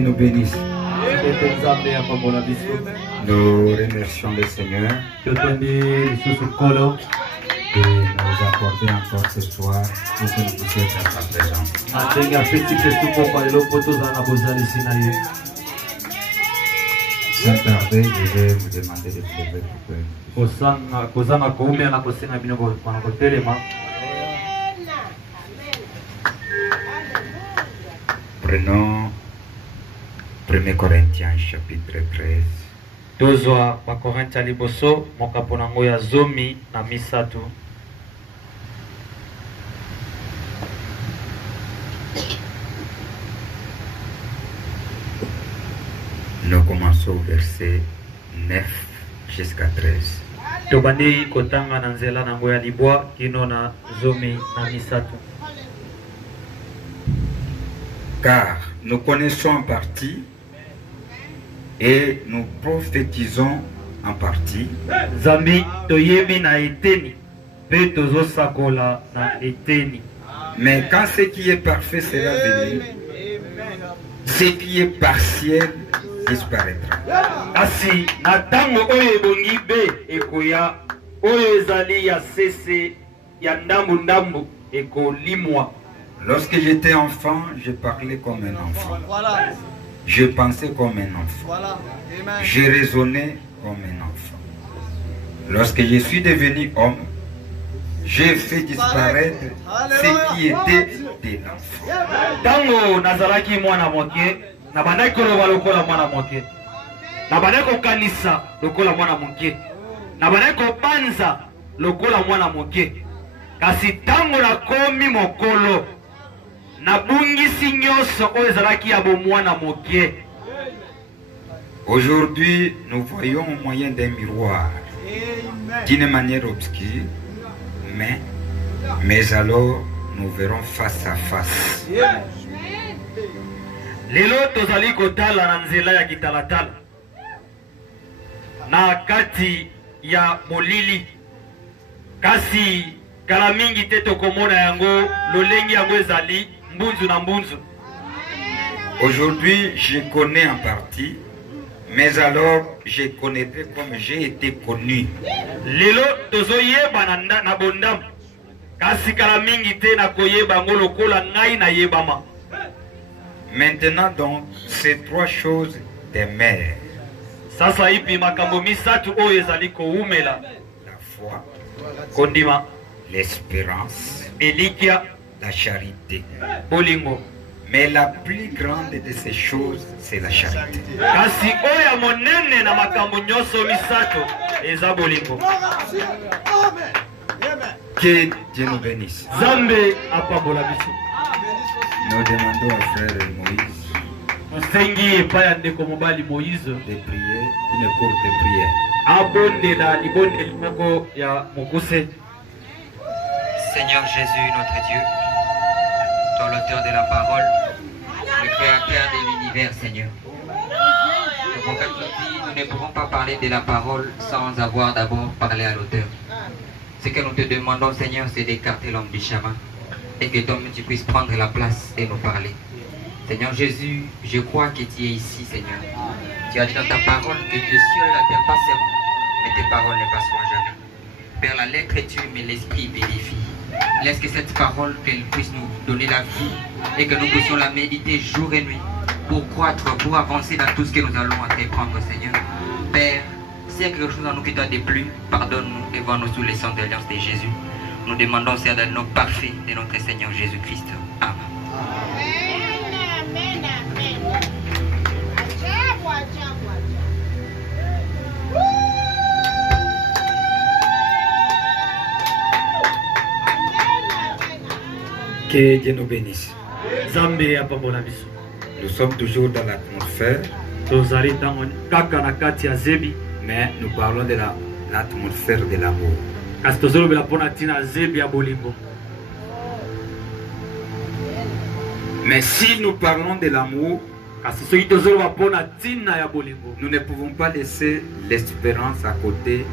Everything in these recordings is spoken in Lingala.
Dieu nous bénisse. Nous remercions le Seigneur de nous accorder encore ce soir pour que nous puissions être à sa présence. Sans tarder, je vais vous demander de vous lever pour que... Prenons 1 Corinthiens chapitre 13. Tozwa wa Korintha liboso mokaponango ya zomi na misatu. Nous commençons au verset 9 jusqu'à 13. Tobandi kotanga na nzela nango ya libwa kino na zomi na misatu. Car nous connaissons en partie et nous prophétisons en partie. Zambi toyebi na eteni pe tozo sakola na eteni. Mais quand ce qui est parfait sera venu, ce qui est partiel disparaîtra. Asi na tango oyo ebongi be ekoya oyo ezali ya sese ya ndambu ekolimwa. Lorsque j'étais enfant, je parlais comme un enfant. Je pensais comme un enfant. Je raisonnais comme un enfant. Lorsque je suis devenu homme, j'ai fait disparaître ce qui était de l'enfant. Tango nazalaki mwana moke, na bandaki koloba lokola mwana moke. Na bandaki kokanisa lokola mwana moke. Na bandaki kobanza lokola mwana moke. Kasi tango nakomi mokolo, aujourd'hui, nous voyons au moyen d'un miroir, d'une manière obscure, mais alors nous verrons face à face. Lelo tozali kotala na nzela ya kitalatala na kati ya molili kasi kala mingi te tokomona yango lolengi yango ezali mbunzu na mbunzu. Aujourd'hui, je connais en partie, mais alors je connaîtrai comme j'ai été connu. Lelo tozoyeba na bondam kasi kala mingi te na koyeba ngo lokola ngai na yebama. Maintenant donc, ces trois choses demeurent. Sasa ipi makambo misatu oyo ezali koumela: la foi, kondima, l'espérance, elikia, la charité. Bolingo. Mais la plus grande de ces choses, c'est la charité. Kasi oya monene na makambo nyoso misato eza bolingo. Que Dieu nous bénisse. Zambe apambola biso. Nous demandons à frère Moïse Musengi paya ndeko mobali Moïse de prier une courte prière. Abondela libondeli moko ya mokuse. Seigneur Jésus, notre Dieu, toi l'auteur de la parole, le créateur de l'univers, Seigneur. Le prophète nous dit, nous ne pouvons pas parler de la parole sans avoir d'abord parlé à l'auteur. Ce que nous te demandons, Seigneur, c'est d'écarter l'homme du chemin et que toi, tu puisses prendre la place et nous parler. Seigneur Jésus, je crois que tu es ici, Seigneur. Tu as dit dans ta parole que le ciel et la terre passeront, mais tes paroles ne passeront jamais. Père, la lettre est tue, mais l'esprit vérifie. Laisse que cette parole, qu'elle puisse nous donner la vie et que nous puissions la méditer jour et nuit pour croître, pour avancer dans tout ce que nous allons entreprendre, Seigneur. Père, s'il y a quelque chose en nous qui t'a déplu, pardonne-nous et vois-nous sous les sangs de l'alliance de Jésus. Nous demandons, Seigneur, dans le nom parfait de notre Seigneur Jésus-Christ. Amen. Que Dieu nous bénisse. Zambe apambola biso. Nous sommes toujours dans l'atmosphère, Tozali tango kaka na kati ya zebi. mais nous parlons de l'atmosphère de l'amour. Kasi tozolobela pona tina zebi ya bolingo. Mais si nous parlons de l'amour, Kasi soki tozoloba pona tina ya bolingo, nous ne pouvons pas laisser l'espérance à côté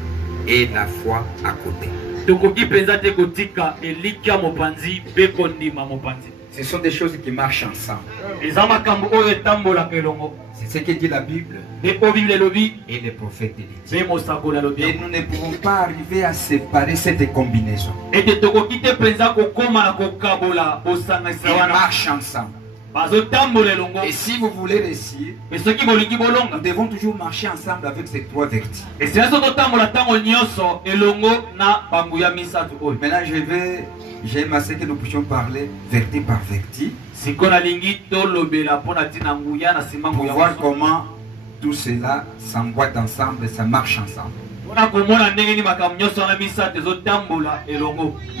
et la foi à côté. tokoki penza te kotika elikia mopanzi pe kondima mopanzi. Ce sont des choses qui marchent ensemble. C'est ce que dit la Bible et les prophètes disent. Et nous ne pouvons pas arriver à séparer cette combinaison. Ils marchent ensemble. Et si vous voulez réussir, nous devons toujours marcher ensemble avec ces trois vertus. Maintenant, j'aime assez que nous puissions parler vertu par vertu. Pour voir comment tout cela s'emboîte ensemble, ça marche ensemble.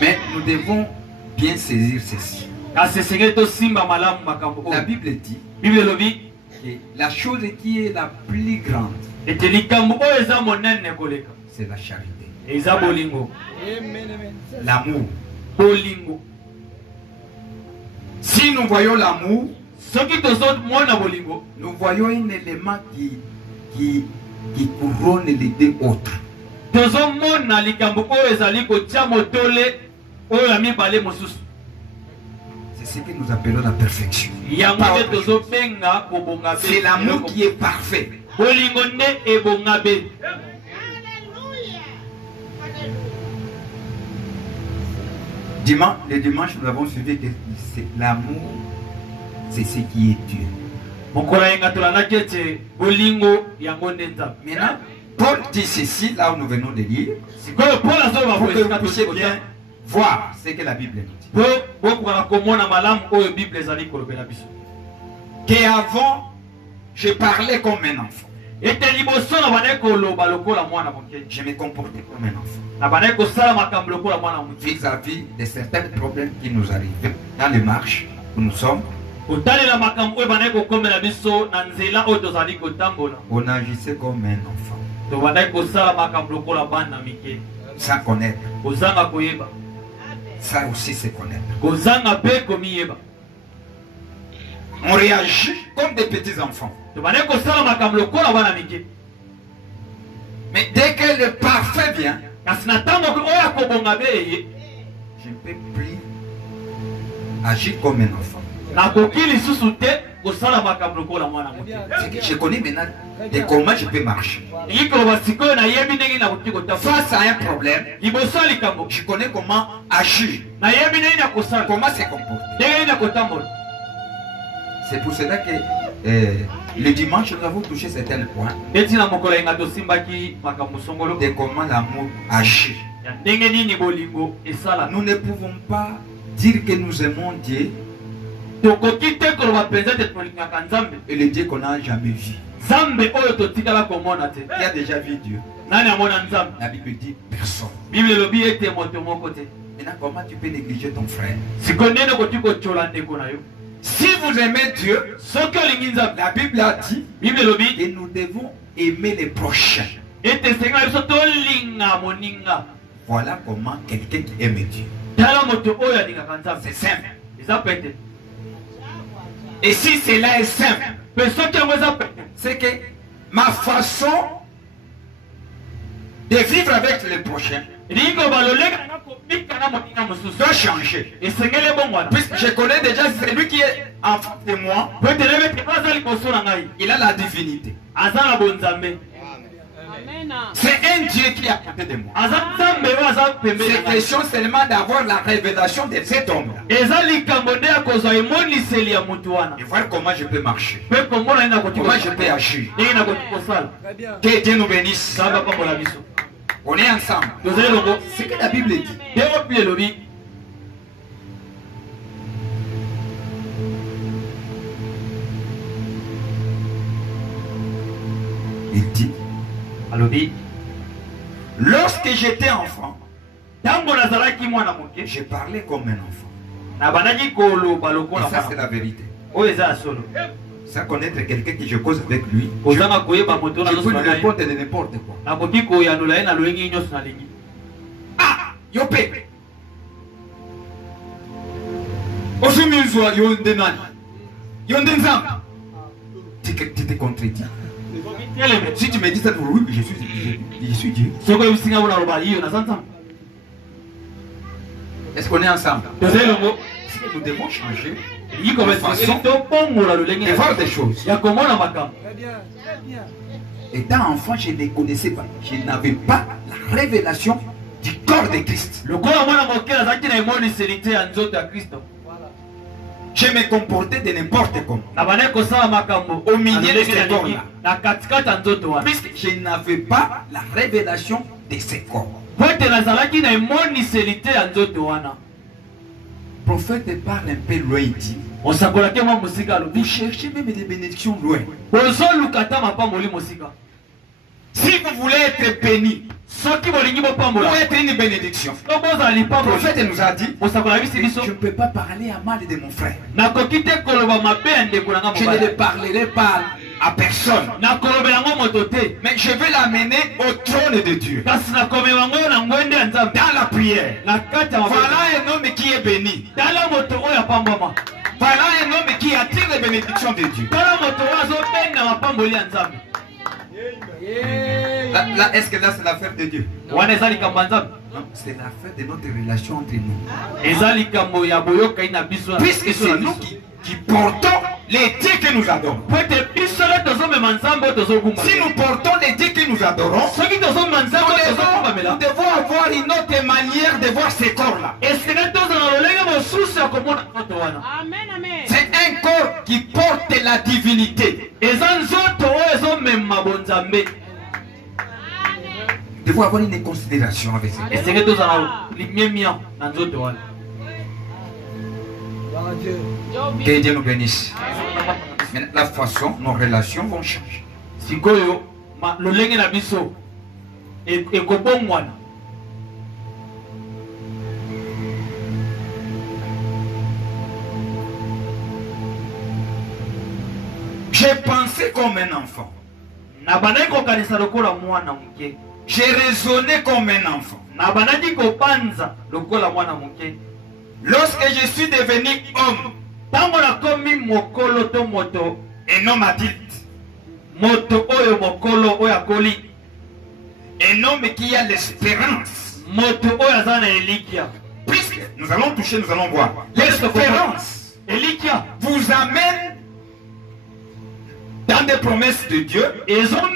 Mais nous devons bien saisir ceci. La Bible dit que la chose qui est la plus grande, c'est la charité. L'amour. Si nous voyons l'amour, nous voyons un élément qui couronne les deux autres. C'est ce que nous appelons la perfection. C'est l'amour qui est parfait. Le dimanche, nous avons suivi que l'amour, c'est ce qui est Dieu. Maintenant, Paul dit ceci, là où nous venons de lire, pour que vous puissiez bien voir ce que la Bible nous dit. Qu'avant, je parlais comme un enfant. Je me comportais comme un enfant vis-à-vis de certains problèmes qui nous arrivent dans les marches où nous sommes. On agissait comme un enfant sans connaître. Ça aussi c'est connaître. On réagit comme des petits enfants. Mais dès que le parfait vient, je ne peux plus agir comme un enfant. Je connais maintenant de comment je peux marcher. Face à un problème, je connais comment agir, comment se comporter. C'est pour cela que le dimanche, nous avons touché certains points de comment l'amour agit. Nous ne pouvons pas dire que nous aimons Dieu et le Dieu qu'on n'a jamais vu. Qui a déjà vu Dieu? La Bible dit personne. Maintenant, comment tu peux négliger ton frère? Si vous aimez Dieu, la Bible a dit que nous devons aimer les prochains. Voilà comment quelqu'un qui aime Dieu. C'est simple. Et si cela est simple, c'est que ma façon de vivre avec les prochains doit changer. Puisque je connais déjà celui qui est en face de moi, il a la divinité. C'est un Dieu qui est à côté de moi. C'est question seulement d'avoir la révélation de cet homme. Et voir comment je peux marcher. Comment je peux agir. Que Dieu nous bénisse. On est ensemble. C'est ce que la Bible dit. Il dit, lorsque j'étais enfant, je parlais comme un enfant. Et ça c'est la vérité. Sans connaître quelqu'un qui je cause avec lui, je peux lui répondre de n'importe quoi. Ah, yopé. Osumizwa yondenani. Yondenzam. Tu te contredis. Si tu me dis ça, oui, je suis Dieu. Est-ce qu'on est ensemble? C'est que nous devons changer de façon de voir des choses. Très bien. Étant enfant, je ne connaissais pas. Je n'avais pas la révélation du corps de Christ. Je me comportais de n'importe comment. Au milieu de ce corps-là. Puisque je n'avais pas la révélation de ce corps. Le prophète parle un peu loin ici. Vous cherchez même des bénédictions loin. Si vous voulez être béni, pour être une bénédiction, le prophète nous a dit, je ne peux pas parler à mal de mon frère. Je ne le parlerai pas à personne. Mais je vais l'amener au trône de Dieu. Dans la prière. Voilà un homme qui est béni. Voilà un homme qui attire les bénédictions de Dieu. Là, est-ce que là c'est l'affaire de Dieu? Non, c'est l'affaire de notre relation entre nous. Puisque c'est nous qui portons les dieux que nous adorons. Si nous portons les dieux que nous adorons, nous devons avoir une autre manière de voir ces corps-là. C'est un corps qui porte la divinité. Nous devons avoir une considération avec ça. Que Dieu nous bénisse. Mais la façon, nos relations vont changer. J'ai pensé comme un enfant. J'ai raisonné comme un enfant. Lorsque je suis devenu homme, un homme adulte, un homme qui a l'espérance, puisque nous allons toucher, nous allons voir, l'espérance vous amène dans des promesses de Dieu, espérant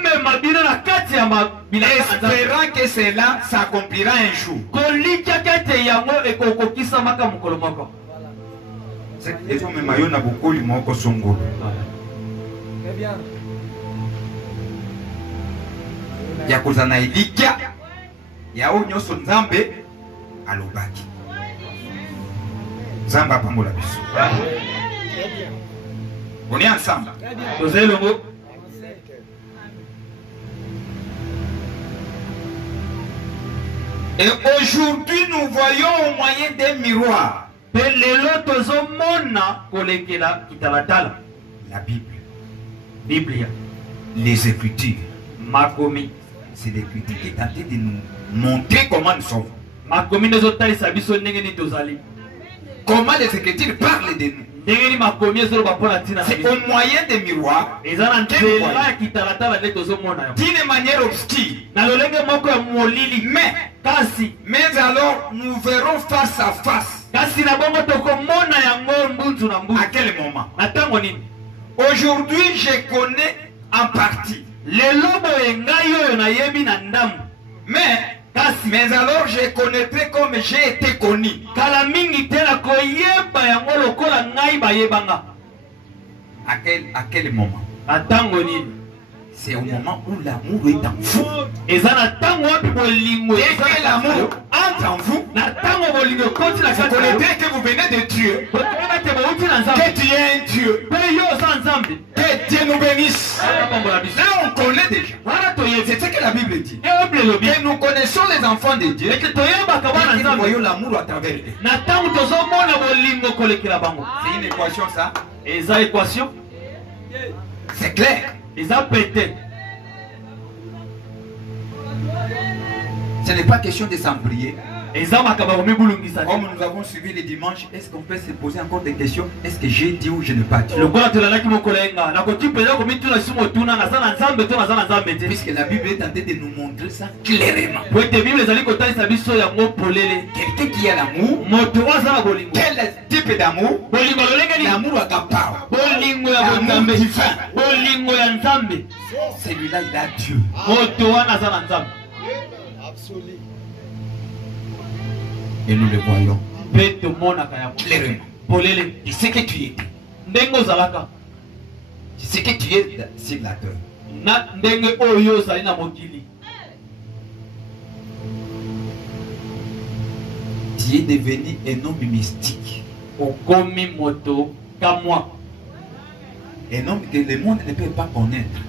que cela s'accomplira un jour. On est ensemble. Et aujourd'hui, nous voyons au moyen des miroirs la Bible, les Écritures. C'est l'Écriture qui est en train de nous montrer comment nous sommes. Comment les Écritures parlent de nous. C'est au moyen des miroirs d'une manière obscure. Mais alors nous verrons face à face. À quel moment? Aujourd'hui je connais en partie. Mais alors je connaîtrai comme j'ai été connu. À quel moment? C'est au moment où l'amour est en vous. Dès que l'amour entre en vous, vous connaissez que vous venez de Dieu. Que tu es un Dieu. Que Dieu nous bénisse. Là on connaît déjà. C'est ce que la Bible dit. Que nous connaissons les enfants de Dieu. Et que nous voyons l'amour à travers eux. C'est une équation ça. C'est clair. Ce n'est pas question de s'embrouiller. Comme nous avons suivi les dimanches, est-ce qu'on peut se poser encore des questions? Est-ce que j'ai dit ou je n'ai pas dit? Puisque la Bible est en train de nous montrer ça clairement. Quelqu'un qui a l'amour, quel type type d'amour, l'amour agapao, l'amour divin. Celui-là, il a Dieu. Et nous le voyons clairement. Tu sais que tu étais. Tu sais que tu es sur la terre. Tu es devenu un homme mystique. Un homme que le monde ne peut pas connaître.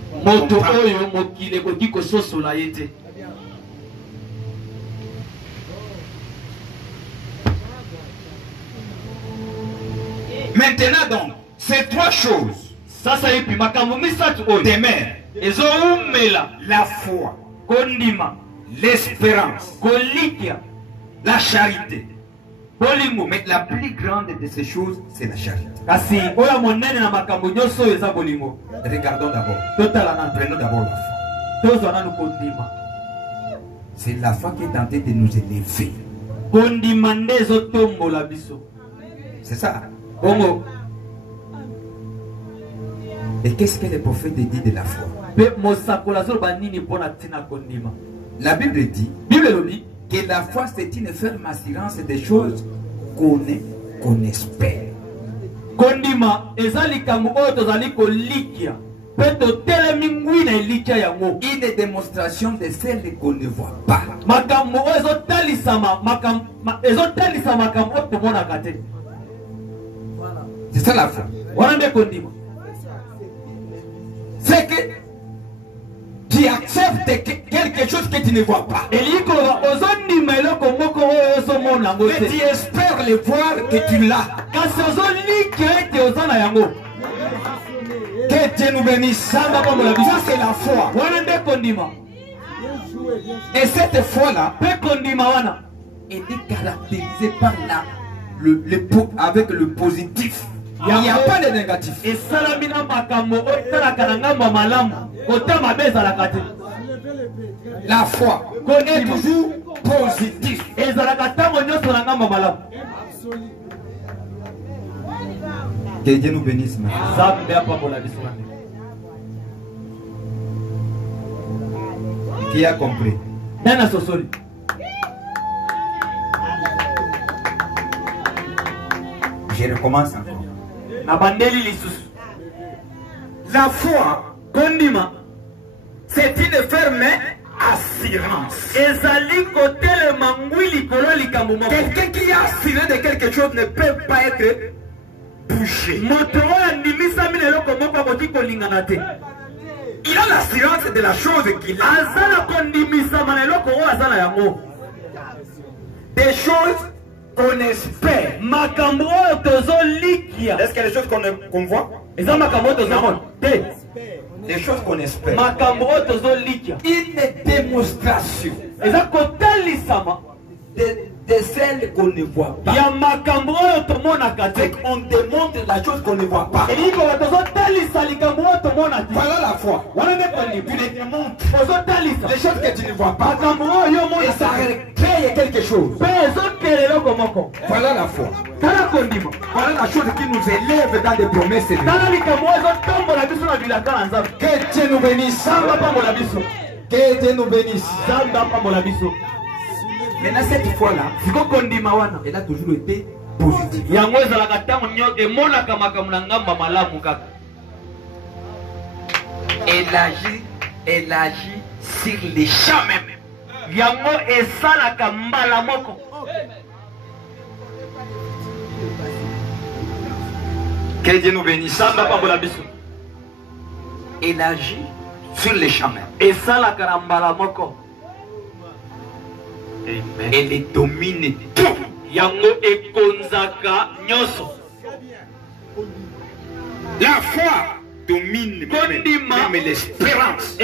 Maintenant donc, ces trois choses demeurent. La foi, l'espérance, la charité. Mais la plus grande de ces choses, c'est la charité. Regardons d'abord. Prenons d'abord la foi. C'est la foi qui est tentée de nous élever. C'est ça. Et qu'est-ce que le prophète dit de la foi? La Bible dit que la foi c'est une ferme assurance des choses qu'on espère. Une démonstration de celle qu'on ne voit pas. C'est ça la foi. C'est que tu acceptes quelque chose que tu ne vois pas. Mais tu espères le voir que tu l'as. Que Dieu nous bénisse. Ça c'est la foi. Et cette foi-là, elle est caractérisée par avec le positif. Il n'y a pas de négatif. La foi est toujours positive. Que Dieu nous bénisse. Qui a compris? Je recommence encore. La foi, c'est une ferme assurance. Quelqu'un qui est assuré de quelque chose ne peut pas être bouché. Il a l'assurance de la chose qu'il a. Des choses qu'on espère. Est-ce qu'il y a des choses qu'on voit? Des choses qu'on espère. Une démonstration de celles qu'on ne voit pas. On démontre la chose qu'on ne voit pas. Voilà la foi. Tu les démontres les choses que tu ne vois pas. Et ça crée quelque chose. Voilà la foi. Voilà la chose qui nous élève dans des promesses. Que Dieu nous bénisse. Que Dieu nous bénisse. Maintenant cette fois-là, elle a toujours été positive. Elle agit sur les champs même. Que Dieu nous bénisse. Elle agit sur les champs même. Elle domine tout. La foi domine même l'espérance.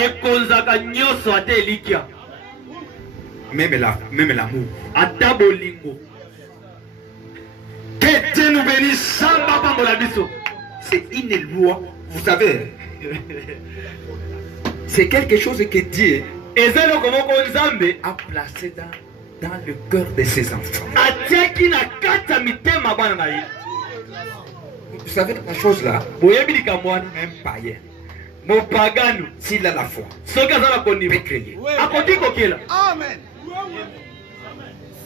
Même l'amour. Que Dieu nous bénisse. C'est une loi. Vous savez, c'est quelque chose que Dieu a placé dans le cœur de ses enfants. Vous savez la chose là, un païen, mon pagano, s'il a la foi, ce gars là qu'on peut créer. Amen.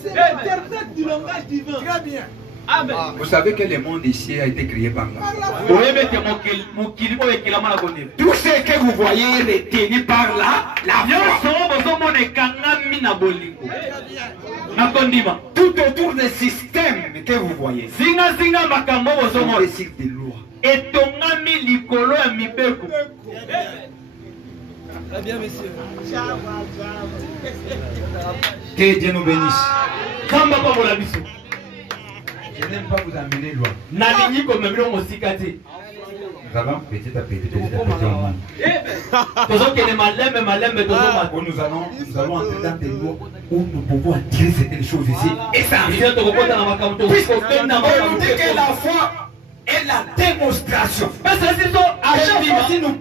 C'est l'interprète du langage divin. Très bien. Amen. Vous savez que le monde ici a été créé par la foi. Tout ce que vous voyez retenu par là, la foi. Tout autour des systèmes que vous voyez. Sont des cycles de loi. Très bien, messieurs. Que Dieu nous bénisse. Je n'aime pas vous amener loin. Nous allons petit à petit au monde. Nous allons entrer dans des lois où nous pouvons attirer certaines choses ici. Et ça arrive. Puisque nous dit que la foi est la démonstration. Parce que à chaque fois si nous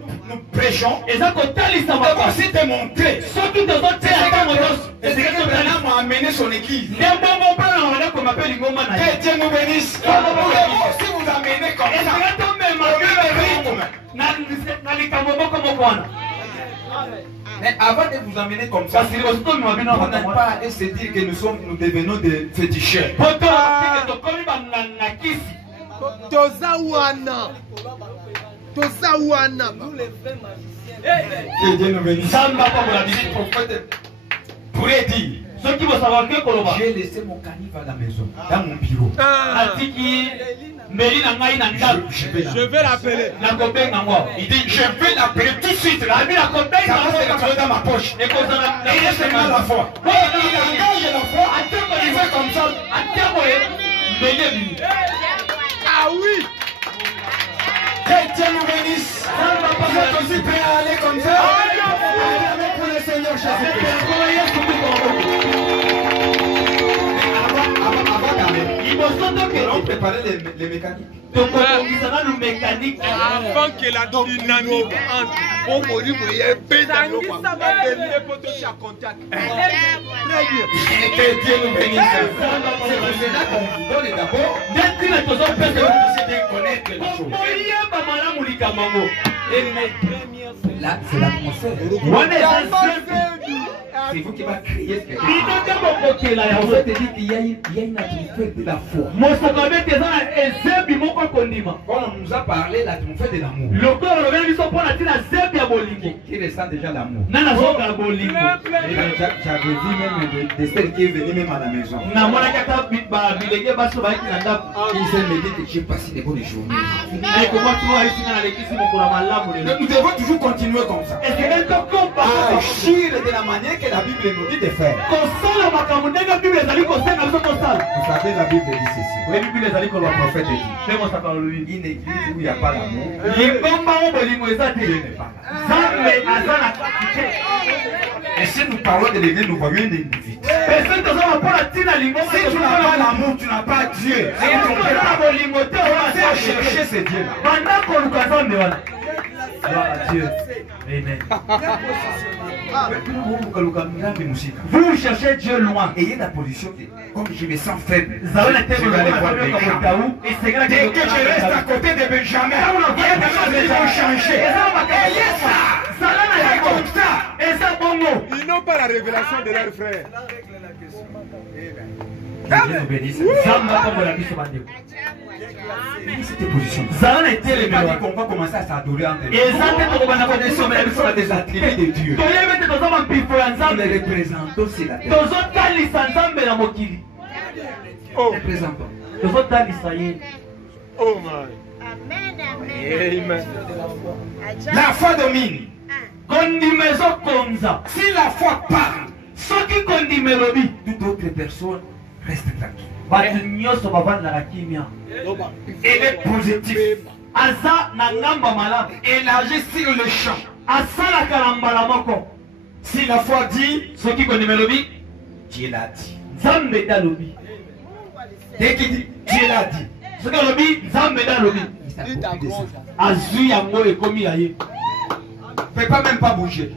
prêchons, d'abord c'est démontrer. Et c'est que Branham a amené son église. Que Dieu nous bénisse. Si vous amenez comme ça, mais avant de vous amener comme ça, on n'a pas à se dire que nous devenons des féticheurs. Tozawana. Que Dieu nous bénisse. Pourrait dire, j'ai laissé mon canif à la maison, dans mon bureau. Je vais l'appeler. Il dit, je vais l'appeler tout de suite. Ça va se retrouver dans ma poche. Et c'est mal la foi. Il engage la foi. Il fait comme ça. Ah oui. Que Dieu nous bénisse. Vous êtes aussi prêts à aller comme ça? Allez pour le Seigneur Jésus-Christ. Avant d'aller, on préparait les mécaniques. Avant que la dynamique entre. Bon, Maurice, vous voyez, contact. Très bien. Que Dieu nous bénisse. C'est pour cela qu'on vous donne d'abord que vous puissiez connaître les choses. Là, c'est l'atmosphère. C'est vous qui va créer ce que vous te dit qu'il y a une atmosphère de la foi. Quand on nous a parlé, l'atmosphère de l'amour. Qui ressent déjà l'amour. J'avais vu même des celles qui est venue même à la maison. Ils me dit que j'ai passé des bonnes journées. Nous devons toujours continuer comme ça. Agir de la manière que la Bible nous dit de faire. Vous savez, la Bible dit ceci. Le prophète dit, une église où il n'y a pas l'amour, Dieu n'est pas là. Et si nous parlons de l'église, nous voyons une individu. Si tu n'as pas l'amour, tu n'as pas Dieu. Si tu ne peux pas chercher ce Dieu-là. Dieu. Amen. Vous cherchez Dieu loin. Ayez la position que, comme je me sens faible, je vais aller voir Benjamin. Dès que je reste à côté de Benjamin, il y a des choses qui vont changer. Ayez ça. C'est comme ça. Ils n'ont pas la révélation de leur frère. Dieu nous bénisse. Cette position. Ça n'a été pas dit qu'on va commencer à s'adorer entre nous. Des attributs de Dieu. Les représentants, c'est la terre. Représentants. Oh my. Amen. La foi domine. Si la foi parle, toute autre personne reste tranquille. Elle est positive. Elle agit sur le champ. Si la foi dit, Dieu l'a dit. Dès qu'il dit, Dieu l'a dit. Il ne peut pas même pas bouger.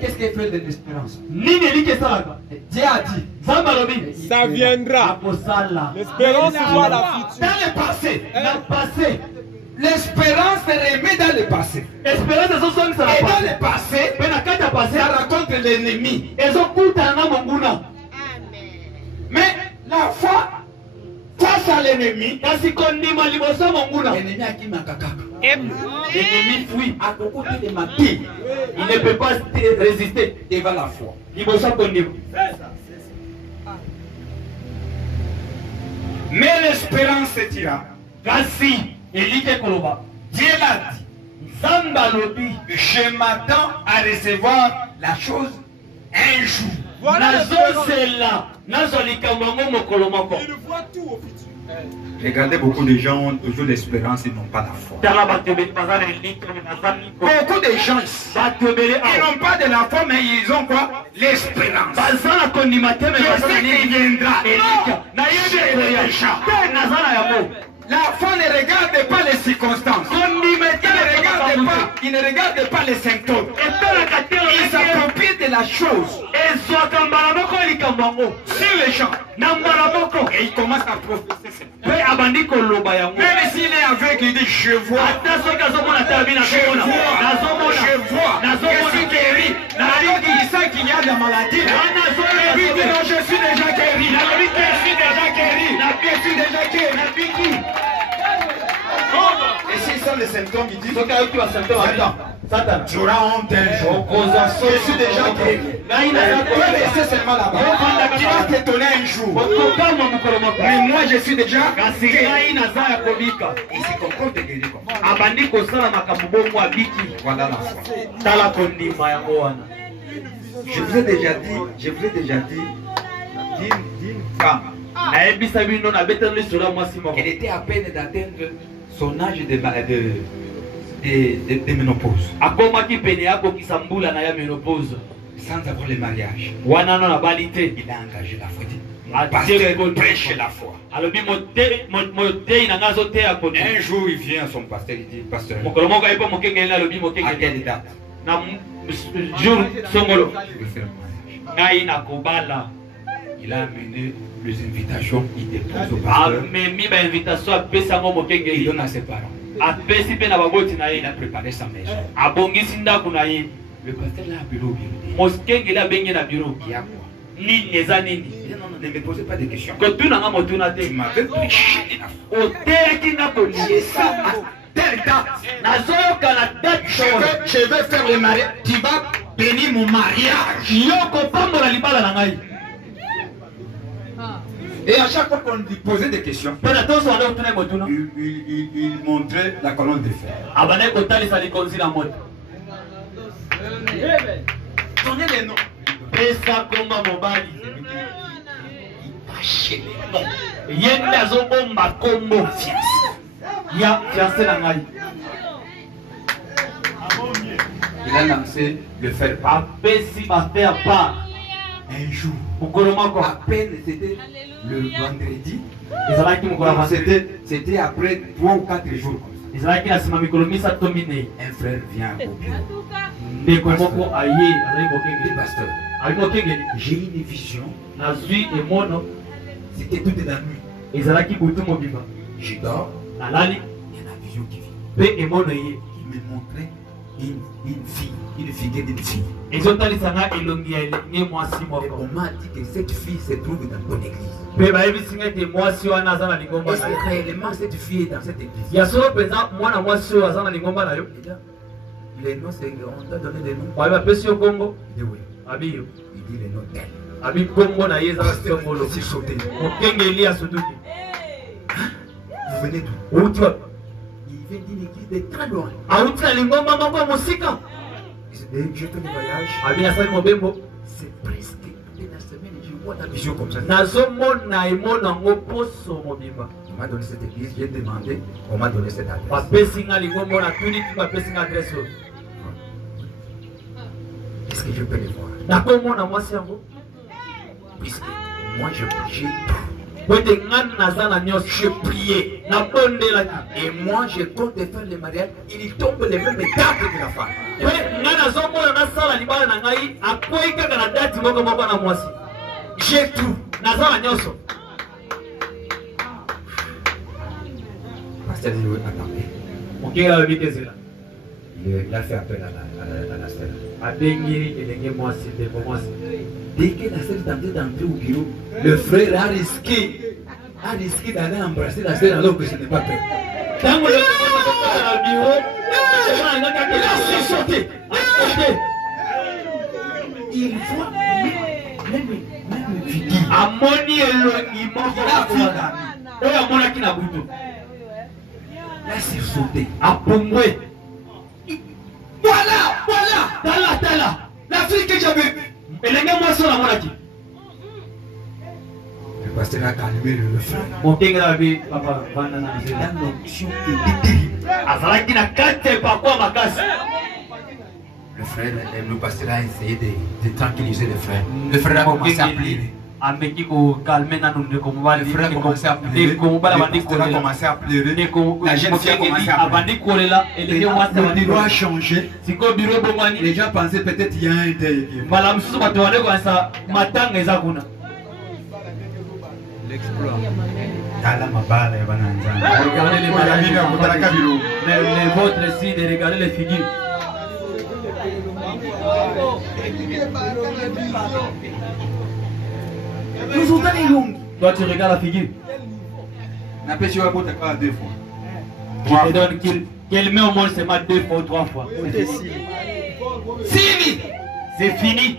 Qu'est-ce qu'il fait de l'espérance? Dieu a dit. Ça viendra. L'espérance voit la future. Dans le passé. L'espérance remet dans le passé. Et dans le passé, ça raconte l'ennemi. Mais la foi face à l'ennemi, l'ennemi a qui makakaka. L'ennemi fuit à côté de ma vie. Il ne peut pas résister devant la foi. Mais l'espérance est là. Dieu l'a dit. Je m'attends à recevoir la chose un jour. Voilà il voit tout au futur. Regardez, beaucoup de gens ont toujours l'espérance, ils n'ont pas la foi. Beaucoup de gens ici, ils n'ont pas de la foi, mais ils ont quoi? L'espérance. Je sais qu'il viendra. La foi ne regarde pas les circonstances. Il ne regarde pas les symptômes. Il s'approprie de la chose sur les gens. Et il commence à prophétiser. Même s'il est aveugle, il dit je vois. Je vois. Je suis guéri. Alors qu'il sent qu'il y a de la maladie. Et lui dit non, je suis déjà guéri. Je suis déjà guéri. Et s'ils sont les symptômes, ils disent Satan, tu auras honte un jour. Je suis déjà guéri. Tu vas laisser seulement là-bas. Tu vas t'étonner un jour. Mais moi je suis déjà guéri. Et c'est encore de guérir comme ça. Voilà la foi. Je vous ai déjà dit d'une femme. Elle était à peine d'atteindre son âge de ménopause. Sans avoir le mariage. Il a engagé la foi. Pasteur prêche la foi. Un jour il vient à son pasteur, il dit pasteur, à quelle date? Il a amené les invitations, il dépose au pasteur. Il donne à ses parents. Il a préparé sa maison. Le pasteur là a bureau. Il y a quoi? Il dit non, ne me posez pas de questions. Tu m'avais prêché la foi. Telle date, je vais faire le mariage. Tu vas bénir mon mariage. Et à chaque fois qu'on lui posait des questions, il montrait la colonne de fer. Donnez les noms. Il cachait les noms. Il a lancé le fer part. Un jour, à peine c'était le vendredi, c'était après 3 ou 4 jours comme ça. Un frère vient au bureau. Pasteur, j'ai une vision. C'était toute la nuit. Je dors. Il y a la vision qui vient. Il me montrait une fille, une figure d'une fille. Et on m'a dit que cette fille se trouve dans ton église. Est-ce que réellement cette fille est dans cette église? Les noms, c'est on t'a donné des noms. Il dit oui. Il dit les noms d'elle. Vous venez d'où? Il vient d'une église de très loin. Je fais des voyages. C'est presque toute la semaine. Je vois la vision comme ça. On m'a donné cette église, j'ai demandé, on m'a donné cette adresse. Est-ce que je peux les voir? Puisque moi je priais tout. Je priais. Et moi je compte faire le mariage. Il tombe les mêmes dates de la femme. J'ai tout. Nazara Nyoso. Pasteur dit oui, attendez. Il Il a fait appel à la sœur. Dès que la sœur est en train d'entrer au bureau, le frère a risqué d'aller embrasser la sœur alors que ce n'est pas prêt. Quand le frère est dans le bureau, il a sauté. Il voit même Vicky. Amoni elongimo Là, c'est sauté. Apomwe. Voilà. Tala. La fille que j'avais vue. Le pasteur a calmé le frère. Dans l'onction le frère, le pasteur a essayé de tranquilliser le frère. Le frère a commencé à pleurer. Le frère a commencé à pleurer. Le pasteur a commencé à pleurer. La jeune fille a commencé à pleurer. Le bureau a changé. Les gens pensaient peut-être qu'il y a un deuil. L'exploit. Regardez les vôtres ici, de regarder les figures. Toi tu regardes la figure. Je te donne qu'elle met au monde seulement 2 fois ou 3 fois. C'est fini.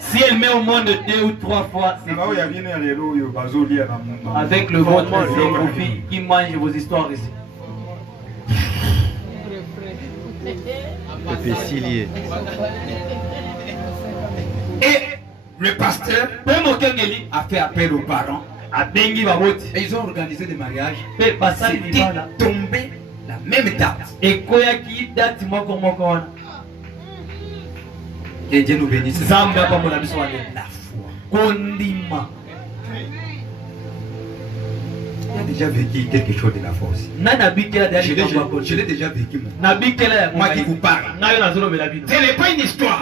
Si elle met au monde 2 ou 3 fois, c'est avec le vôtre, c'est vos filles qui mangent vos histoires ici. Et le pasteur a fait appel aux parents. Et ils ont organisé des mariages. C'était tombé la même date. Que Dieu nous bénisse. La foi. Il a déjà vécu quelque chose de la foi aussi. Je l'ai déjà vécu. Moi qui vous parle. Ce n'est pas une histoire.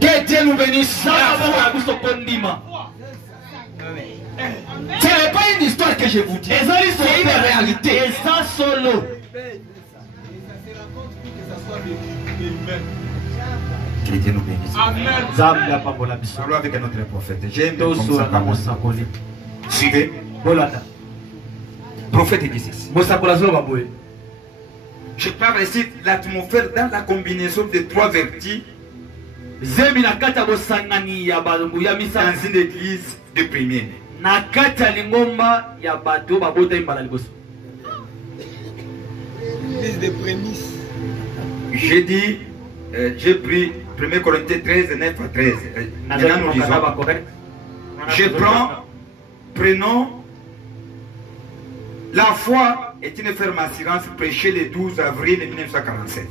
Que Dieu nous bénisse. Ce n'est pas une histoire que je vous dis. C'est une réalité. Que Dieu nous bénisse. Parlons avec notre prophète. J'aime comme ça. Suivez. Prophète dit ceci. Je parle ici de l'atmosphère dans la combinaison de 3 vertus dans une église de premier. L'église des prémices. J'ai dit, j'ai pris 1 Corinthiens 13, 9 à 13. Maintenant nous disons, prenons la foi est une ferme assurance prêchée le 12 avril 1947.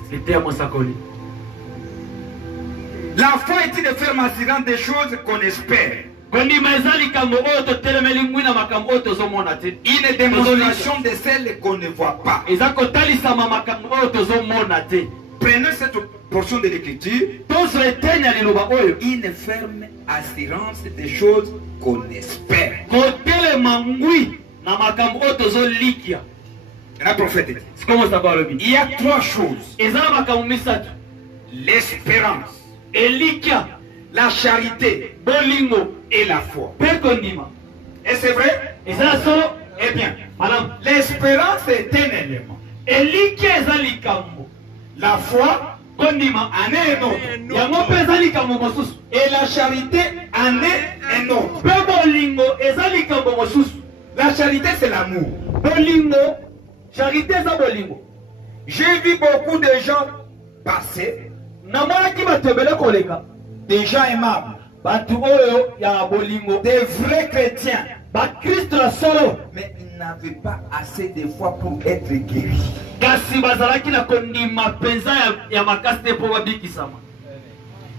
La foi est une ferme assurance des choses qu'on espère. Une démonstration de celles qu'on ne voit pas. Prenez cette portion de l'écriture. Une ferme assurance des choses qu'on espère. La prophète dit, il y a 3 choses. L'espérance, la charité et la foi. Et c'est vrai? Eh bien, l'espérance est un élément. La foi en est un autre. Et la charité en est un autre. La charité, c'est l'amour. J'ai vu beaucoup de gens passer, des gens aimables, des vrais chrétiens, mais ils n'avaient pas assez de foi pour être guéris.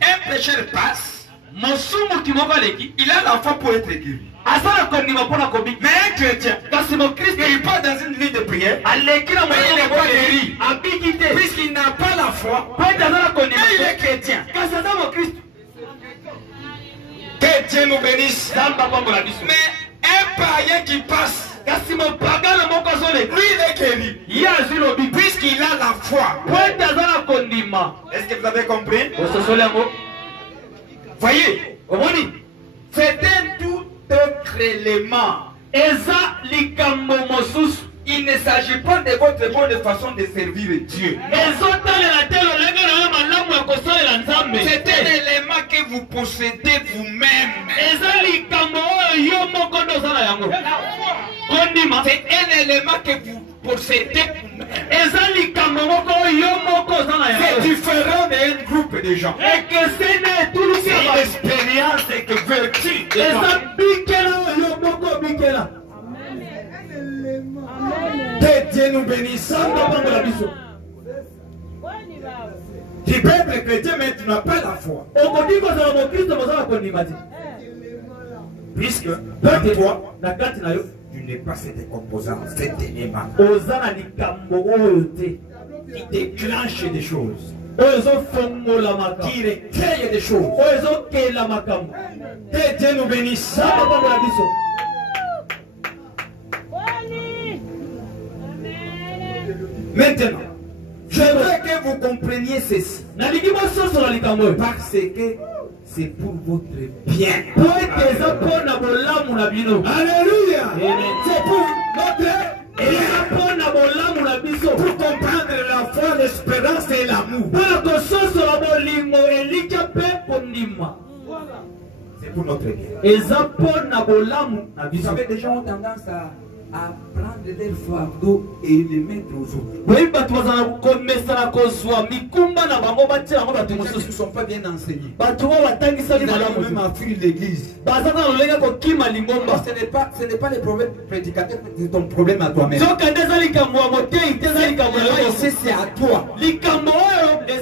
Un pécheur passe, Il a la foi pour être guéri. Mais un chrétien, il part dans une ligne de prière, mais il n'est pas guéri. Puisqu'il n'a pas la foi, mais il est chrétien. Que Dieu nous bénisse. Mais un païen qui passe, lui il est guéri. Puisqu'il a la foi. Est-ce que vous avez compris? Voyez, c'est un tout autre élément. Il ne s'agit pas de votre bonne façon de servir Dieu. C'est un élément que vous possédez vous-même. C'est un élément que vous possédez vous-même. C'est différent d'un groupe de gens. C'est une expérience que vertu. Que Dieu nous bénisse. Tu peux être chrétien, mais tu n'as pas la foi. Puisque dans toi, tu n'es pas cette composante, cet élément qui déclenche des choses, qui recueille des choses. Que Dieu nous bénisse. Maintenant, j'aimerais que vous compreniez ceci. Parce que c'est pour votre bien. Alléluia. C'est pour notre bien. Pour comprendre la foi, l'espérance et l'amour. C'est pour notre bien. Vous savez, les gens ont tendance à prendre leur fardeau et les mettre aux autres. Ils ne sont pas bien enseignés. Ils arrivent même à fuir l'église. Ce n'est pas les problèmes prédicateurs, c'est ton problème à toi-même. C'est à toi. Ce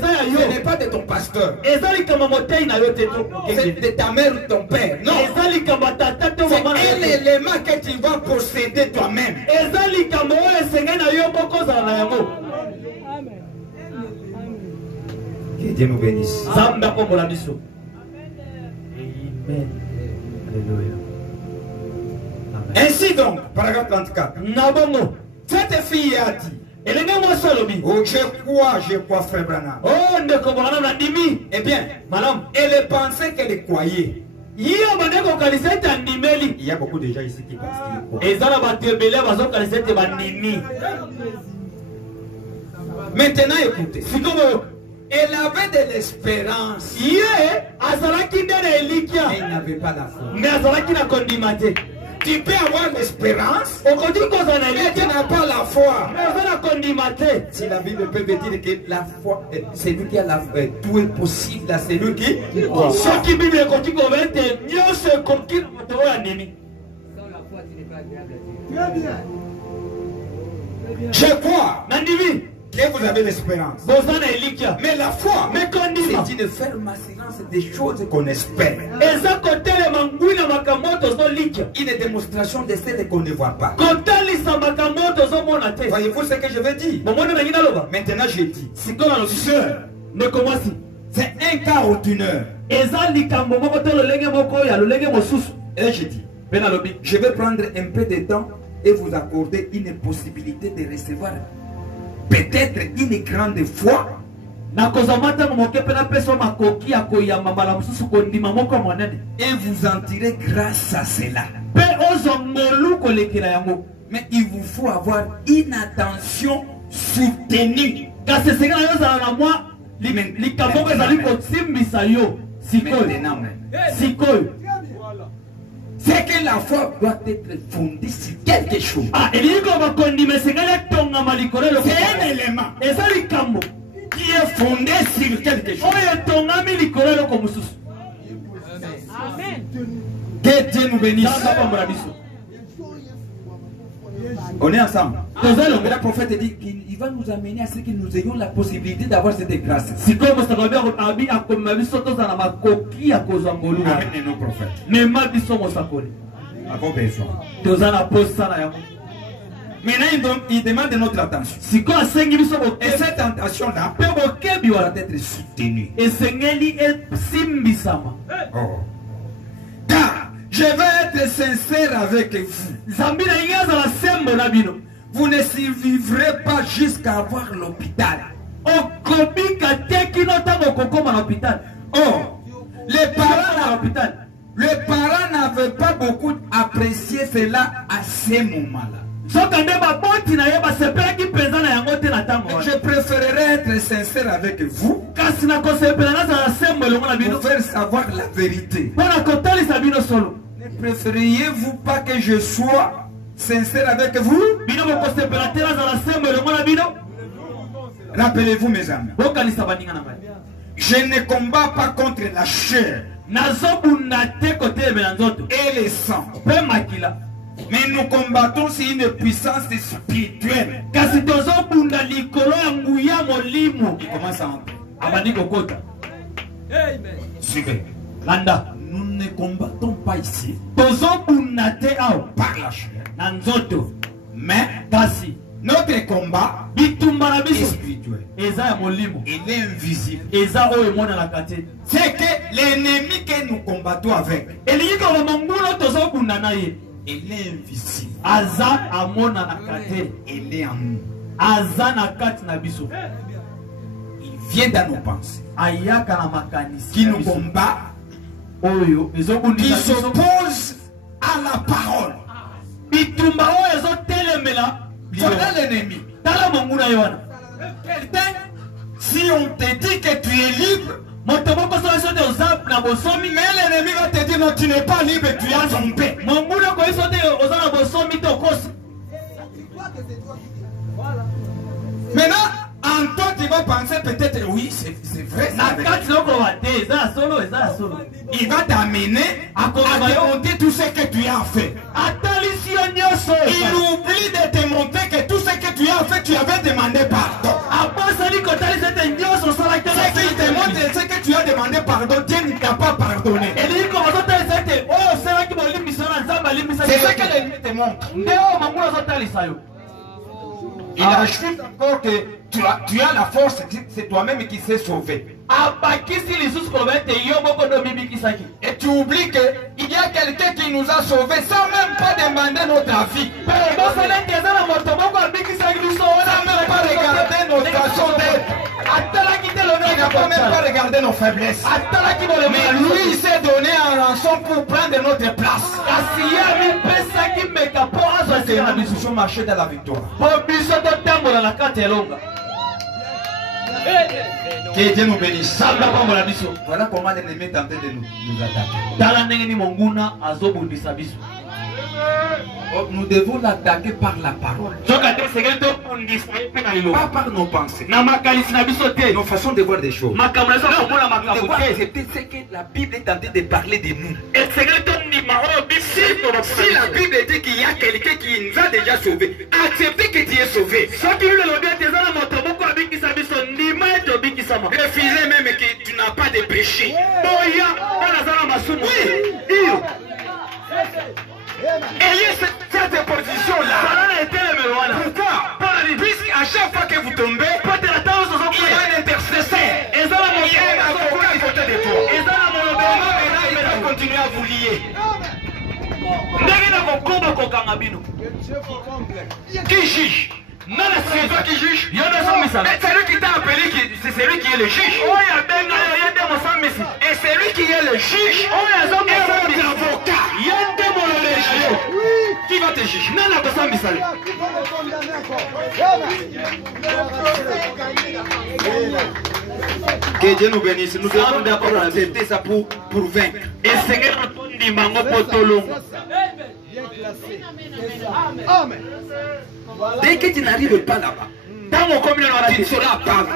n'est pas de ton pasteur. C'est de ta mère ou de ton père. Non. C'est un élément que tu vas posséder toi-même. Que Dieu nous bénisse. Amen. Ainsi donc, paragraphe 34. Cette fille a dit, oh, je crois, frère Branham. Eh bien, madame, elle pensait qu'elle croyait. Il y a beaucoup de gens ici qui pensent qu'ils croient. Maintenant, écoutez. Elle avait de l'espérance. Elle n'avait pas la foi. Tu peux avoir l'espérance, mais tu n'as pas la foi. Si la Bible peut dire que la foi, c'est lui qui a la foi, tout est possible, c'est lui qui. Je crois que vous avez l'espérance. Mais la foi, c'est une ferme assurance des choses qu'on espère. Une démonstration de celles qu'on ne voit pas. Voyez-vous ce que je veux dire? Maintenant je dis, c'est un cas ordinaire. Et je dis, je vais prendre un peu de temps et vous accorder une possibilité de recevoir peut-être une grande foi. Et vous en tirez grâce à cela. Mais il vous faut avoir une attention soutenue. C'est que la foi doit être fondée sur quelque chose. C'est un élément qui est fondé sur quelque chose. Que Dieu nous bénisse. On est ensemble. Le prophète dit qu'il va nous amener à ce que nous ayons la possibilité d'avoir cette grâce. Amenez nos prophètes. Avons besoin. Maintenant, il demande notre attention. Et cette tentation-là doit être soutenue. Oh. Car je vais être sincère avec vous. Vous ne survivrez pas jusqu'à avoir l'hôpital. Oh, les parents n'avaient pas beaucoup apprécié cela à ce moment-là. Je préférerais être sincère avec vous pour faire savoir la vérité. Ne préfériez-vous pas que je sois sincère avec vous? Rappelez-vous, mes amis, je ne combats pas contre la chair et le sang, mais nous combattons sur une puissance spirituelle. Il commence à entrer. Suivez. Nous ne combattons pas ici par la chair, mais notre combat est spirituel. Il est invisible. C'est que l'ennemi que nous combattons avec, il est invisible. Il est en nous. Il vient dans nos pensées, qui nous combat, qui s'oppose à la parole. Voilà l'ennemi. Si on te dit que tu es libre, mais l'ennemi va te dire non, tu n'es pas libre, tu es trompé. Maintenant, en toi tu vas penser peut-être oui, c'est vrai. Il va t'amener à te tout ce que tu as fait. Il oublie de te montrer que tout ce que tu as fait, tu avais demandé pardon. Ce qui te montre ce que tu as demandé pardon, Dieu ne t'a pas pardonné. C'est ce que l'ennemi te montre. Il ajoute encore que tu as la force, c'est toi-même qui s'est sauvé. Et tu oublies qu'il y a quelqu'un qui nous a sauvés sans même pas demander notre avis. Sans même pas regarder notre façon d'être. Il n'a pas même pas regardé nos faiblesses. Mais lui, il s'est donné en rançon pour prendre notre place. Nous pouvons marcher dans la victoire. Que Dieu nous bénisse. Voilà comment l'ennemi est en train de nous attaquer. Nous devons l'attaquer par la parole. Pas par nos pensées. Nos façons de voir des choses. Nous devons accepter ce que la Bible est en train de parler de nous. Si la Bible dit qu'il y a quelqu'un qui nous a déjà sauvés, acceptez que tu es sauvé. Refusez même que tu n'as pas de péché. Ayez cette position-là. Pourquoi? Puisqu'à chaque fois que vous tombez, il y a un intercesseur. Il y a un avocat à côté de toi. Il va continuer à vous lier. Qui juge? Non, c'est toi qui juge. Mais c'est lui qui t'a appelé, c'est celui qui est le juge. Et c'est lui qui est le juge. Et c'est l'avocat. Qui va te juger? Que Dieu nous bénisse. Nous devons d'abord accepter ça pour vaincre. Amen. Dès que tu n'arrives pas là-bas, tu ne seras pas.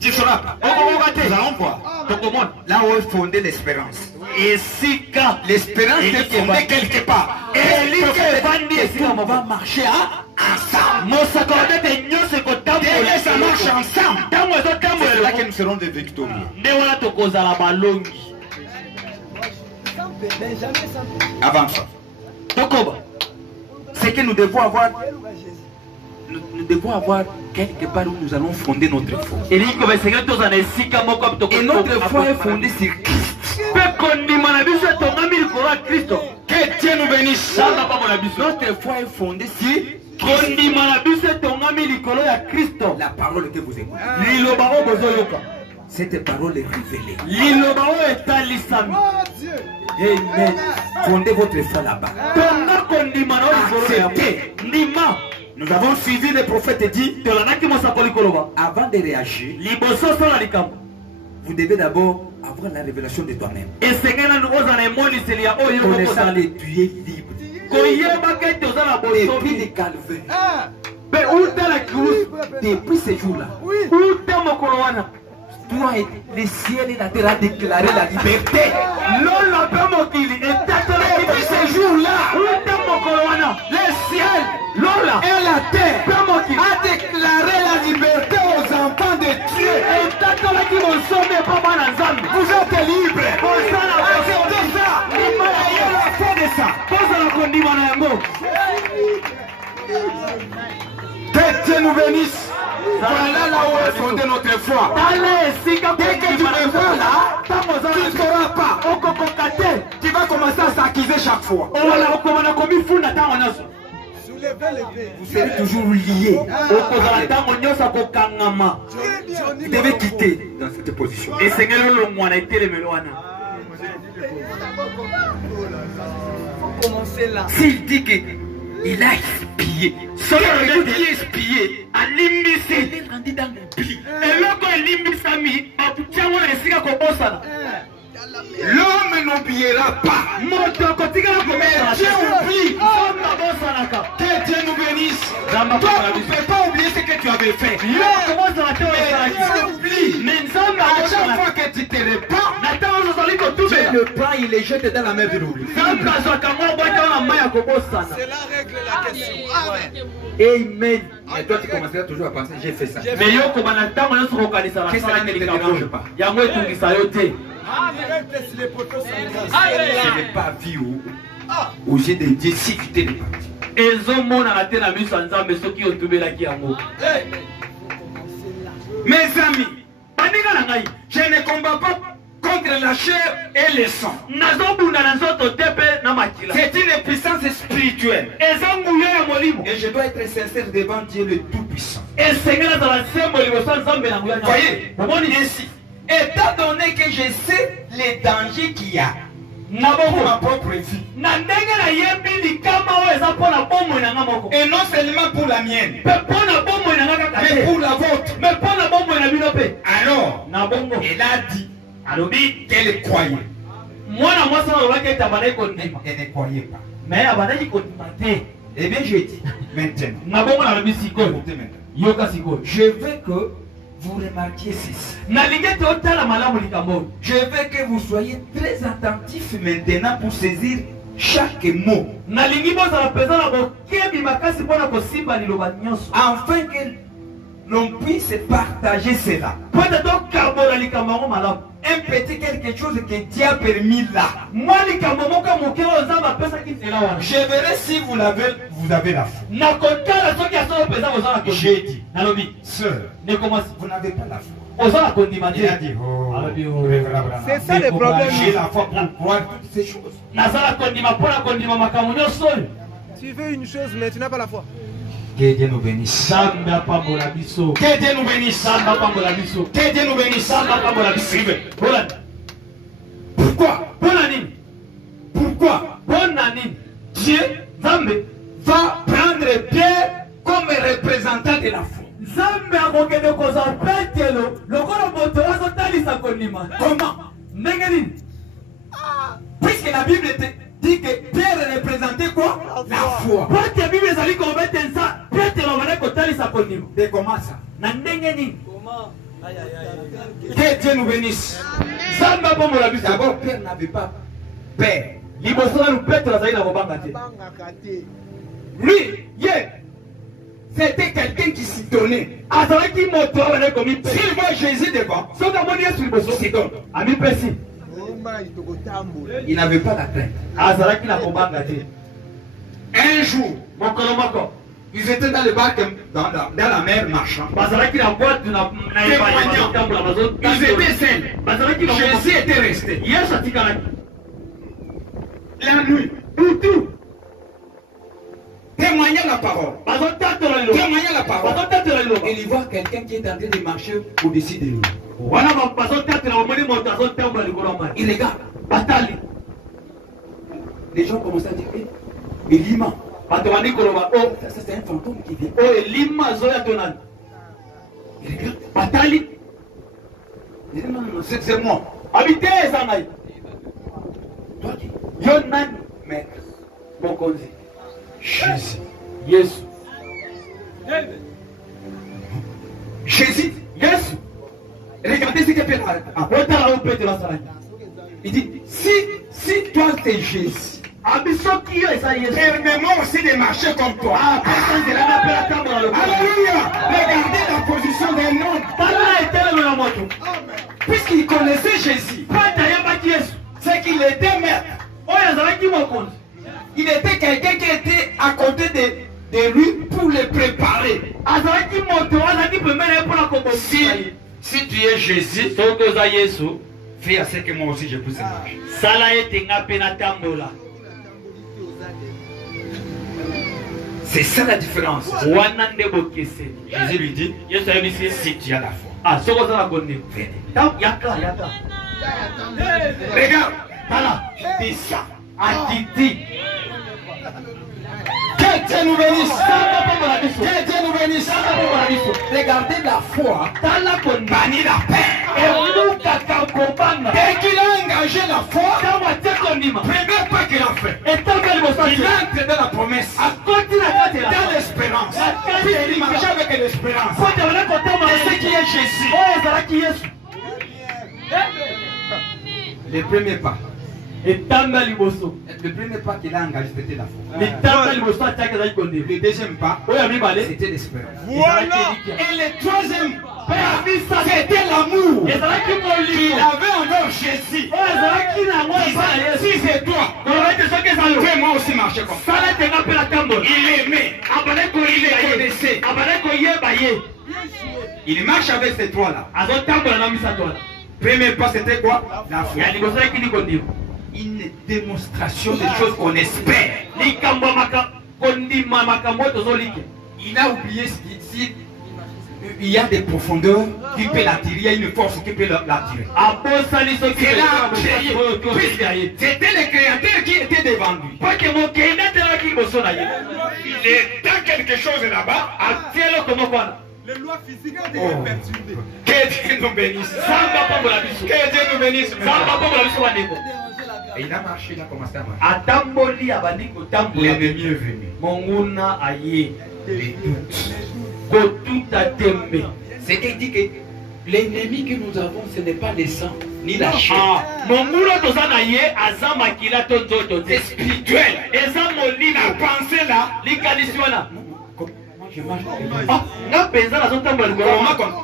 Tu ne seras pas. Nous allons voir. Là où est fondée l'espérance. L'espérance est fondée quelque part. on va marcher ensemble. Dès que ça marche ensemble, c'est là que nous serons des victorieux. Avant ça, c'est que nous devons avoir quelque part où nous allons fonder notre foi. Et notre foi est fondée sur Christ. Que Dieu nous bénisse. Notre foi est fondée sur la parole que vous écoutez. Cette parole est révélée. Amen. Fondez votre foi là-bas. Acceptez. Nous avons suivi les prophètes dit avant de réagir, vous devez d'abord avoir la révélation de toi-même. Connaissant les tu es libre. Depuis le calvaire. Depuis ces jours-là. Toi, le ciel et la terre a déclaré la liberté. Depuis ces jours-là, le ciel et la terre a déclaré la liberté aux enfants de Dieu. Vous êtes libres. Acceptez ça. Ayez la foi de ça. Que Dieu nous bénisse. Voilà là où est fondée notre foi. Dès que tu me vois là, tu ne sauras pas. Tu vas commencer à s'accuser chaque fois. Vous serez toujours liés. Vous devez quitter dans cette position. S'il dit qu'il a espié, il a espié, il est rendu dans l'oubli. L'homme n'oubliera pas. Mais Dieu oublie. Que Dieu nous bénisse. Toi, tu ne peux pas oublier ce que tu avais fait. Mais Dieu oublie. À chaque fois que tu te répands, tu le prends, il les jette dans la mer de l'oubli. C'est la règle la question. Amen. Et toi, tu commenceras toujours à penser, j'ai fait ça. Qu'est-ce qui ne te dérange pas? Je n'ai pas vu où j'ai des difficultés de partir. Mes amis, je ne combats pas contre la chair et le sang. C'est une puissance spirituelle. Et je dois être sincère devant Dieu le Tout-Puissant. Voyez, ainsi, étant donné que je sais les dangers qu'il y a pour ma propre vie, et non seulement pour la mienne, mais pour la vôtre. Alors, elle a dit qu'elle croyait. Elle ne croyait pas. Eh bien, je dis maintenant, je veux que vous remarquiez ceci. Je veux que vous soyez très attentifs maintenant pour saisir chaque mot. Afin que l'on puisse partager cela. Un petit quelque chose que Dieu a permis là. Je verrai si vous avez la foi. J'ai dit, sœur, vous n'avez pas la foi. Il a dit, c'est ça le problème. J'ai la foi pour croire toutes ces choses. Tu veux une chose, mais tu n'as pas la foi. Que Dieu nous bénisse. Que Dieu nous bénisse. Que Dieu nous bénisse. Pourquoi Dieu va prendre Pierre comme représentant de la foi. Comment? Puisque la Bible dit que Pierre représentait quoi? La foi. Et comment ça? Que Dieu nous bénisse. D'abord, Pierre n'avait pas peur Lui, c'était quelqu'un qui s'y donnait. S'il voit Jésus devant, s'y donne. Il n'avait pas la crainte. Un jour, ils étaient dans le bac, dans la mer marchand. Ils étaient seuls. Jésus était resté. La nuit, tout. Témoignant la parole. Témoignant la parole. Et il voit quelqu'un qui est en train de marcher au-dessus de lui. Il regarde. Les gens commencent à dire, mais Lima. Ça c'est un fantôme qui vient. Il regarde. Il dit, non, c'est moi. Habitez Zanaï. Toi qui. Yonan, maître. Bon conseil. Jésus. Jésus. Jésus. Jésus. Regardez ce qu'il fait. Il dit, si toi c'est Jésus, permets-moi aussi de marcher comme toi. Alléluia. Regardez la position d'un homme. Puisqu'il connaissait Jésus, c'est qu'il était maître. Il était quelqu'un qui était à côté de lui pour le préparer. Si tu es Jésus, fais à ce que moi aussi je puisse marcher. C'est ça la différence. Jésus lui dit, si tu as la foi, venez. Regarde, voilà, je dis ça. Attitude. Que Dieu nous bénisse. Que Dieu nous bénisse. Regardez la foi. Bannit la paix. Dès qu'il a engagé la foi, premier pas qu'il a fait, il a entré dans la promesse, dans l'espérance. Il marchait avec l'espérance. Et ce qui est Jésus. Le premier pas. Le premier pas qu'il a engagé, c'était la foi. Le deuxième pas, c'était l'espérance. Et le troisième pas, c'était l'amour. Il avait envers Jésus. Si c'est toi, fais-moi aussi marcher comme ça. Il aimait. Il connaissait. Il marche avec ces trois-là. Premier pas, c'était quoi? La foi. Une démonstration des choses qu'on espère. Il a oublié si il y a des profondeurs qui peuvent l'attirer, il y a une force qui peut l'attirer. C'était le créateur qui était devant lui. Il est dans quelque chose là-bas. Les lois physiques étaient perturbées. Que Dieu nous bénisse. Que Dieu nous bénisse. Et il a marché, il a commencé à marcher. L'ennemi est venu. Les doutes. C'est qu'il dit que l'ennemi que nous avons, ce n'est pas le sang ni la chair. C'est spirituel. La pensée là. Je marche.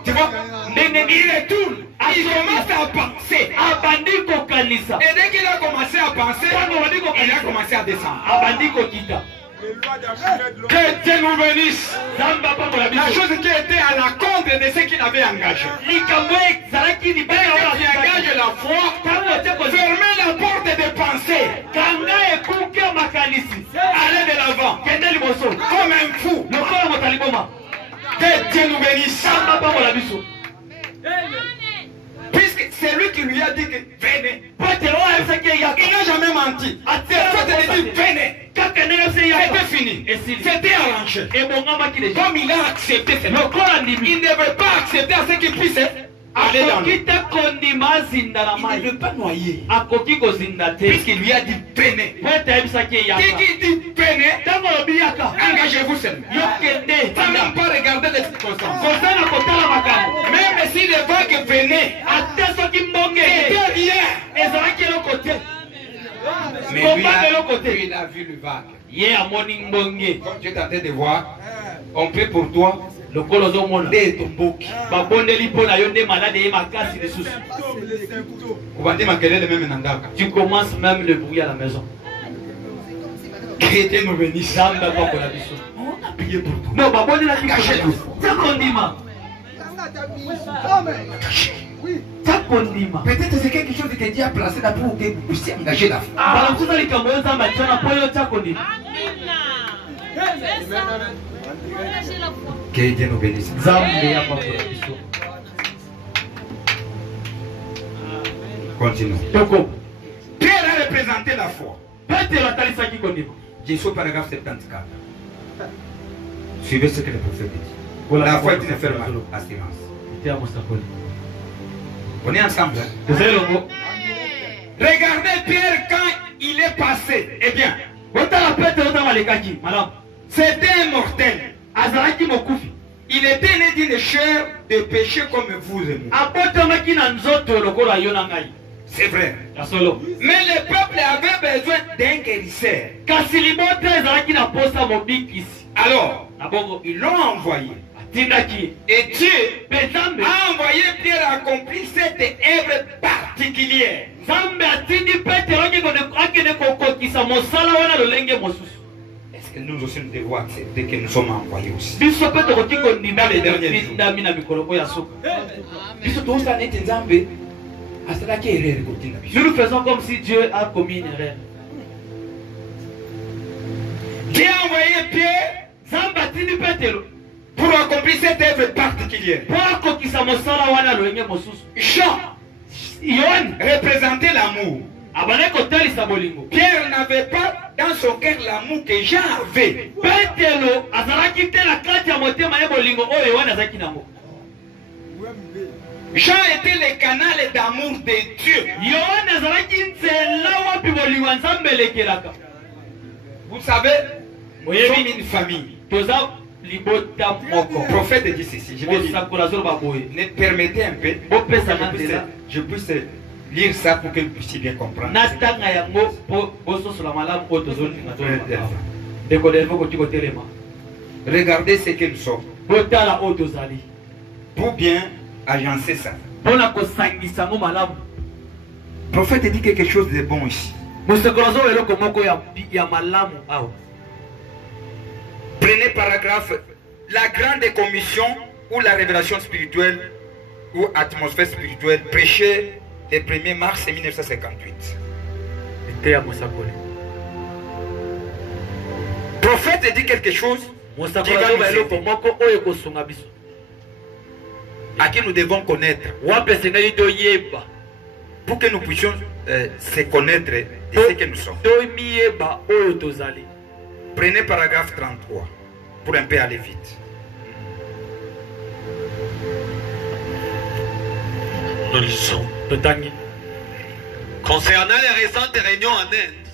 Tu vois, il retourne. Il commence à penser. Et dès qu'il a commencé à penser, il a commencé à descendre. Que Dieu nous bénisse. La chose qui était à la contre de ce qu'il avait engagé. Il engage la foi, fermer la porte des pensées. Aller de l'avant. Comme un fou. Que Dieu nous bénisse. Puisque c'est lui qui lui a dit que venez. Il n'a jamais menti. Il dit venez. C'était fini. C'était arrangé. Comme il a accepté, il ne veut pas accepter à ce qu'il puisse aller dans lui. Il ne veut pas noyer. Puisqu'il lui a dit venez. Qui dit venez, engagez-vous seulement. Ça n'a pas regardé les circonstances. Même si les vagues venaient, derrière. Mais lui, il a vu le vague. Comme tu es en train de voir, on prie pour toi. Tu commences même le bruit à la maison. Chrétien nous bénisse. On a prié pour toi. Non, bah, bonne la cachez-nous. Ça condiment. Peut-être c'est quelque chose que Dieu a placé là pour que vous puissiez engager la foi. Que Dieu nous bénisse. Continuons. Pierre a représenté la foi. Jésus paragraphe 74. Suivez ce que le prophète dit. La foi est une ferme assurance. On est ensemble. Regardez Pierre quand il est passé. Eh bien, c'était un mortel. Il était né d'une chair de péché comme vous et moi. C'est vrai. Mais le peuple avait besoin d'un guérisseur. Alors, ils l'ont envoyé. Et Dieu a envoyé Pierre accomplir cette œuvre particulière. Est-ce que nous aussi nous devons accepter que nous sommes envoyés aussi? Nous faisons comme si Dieu a commis une erreur. Dieu a envoyé Pierre pour accomplir cette œuvre particulière. Jean représentait l'amour. Pierre n'avait pas dans son cœur l'amour que Jean avait. Jean était le canal d'amour de Dieu. Vous savez, nous sommes une famille. Le prophète dit ceci. Je vais dire, permettez un peu, je puisse lire ça pour que vous puissiez bien comprendre. Regardez ce que nous sommes. Pour bien agencer ça. Le prophète dit quelque chose de bon ici. Prenez paragraphe, la grande commission ou la révélation spirituelle ou atmosphère spirituelle prêchée le 1er mars 1958. Le prophète dit quelque chose à qui nous devons connaître pour que nous puissions se connaître de ce que nous sommes. Prenez paragraphe 33 pour un peu aller vite. Nous lisons. Concernant les récentes réunions en Inde,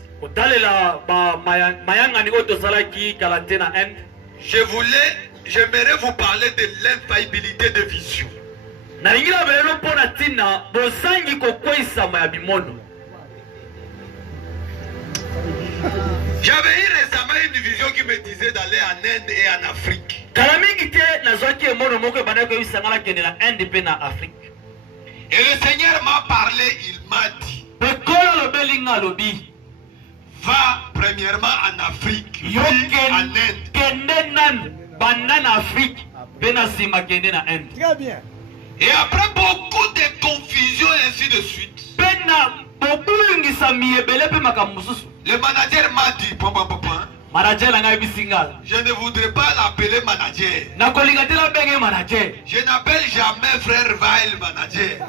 j'aimerais vous parler de l'infaillibilité de vision. J'avais eu récemment une vision qui me disait d'aller en Inde et en Afrique. Et le Seigneur m'a parlé, il m'a dit, va premièrement en Afrique, puis en Inde. Très bien. Et après beaucoup de confusion et ainsi de suite, le manager m'a dit, je ne voudrais pas l'appeler manager. Je n'appelle jamais frère Vail manager.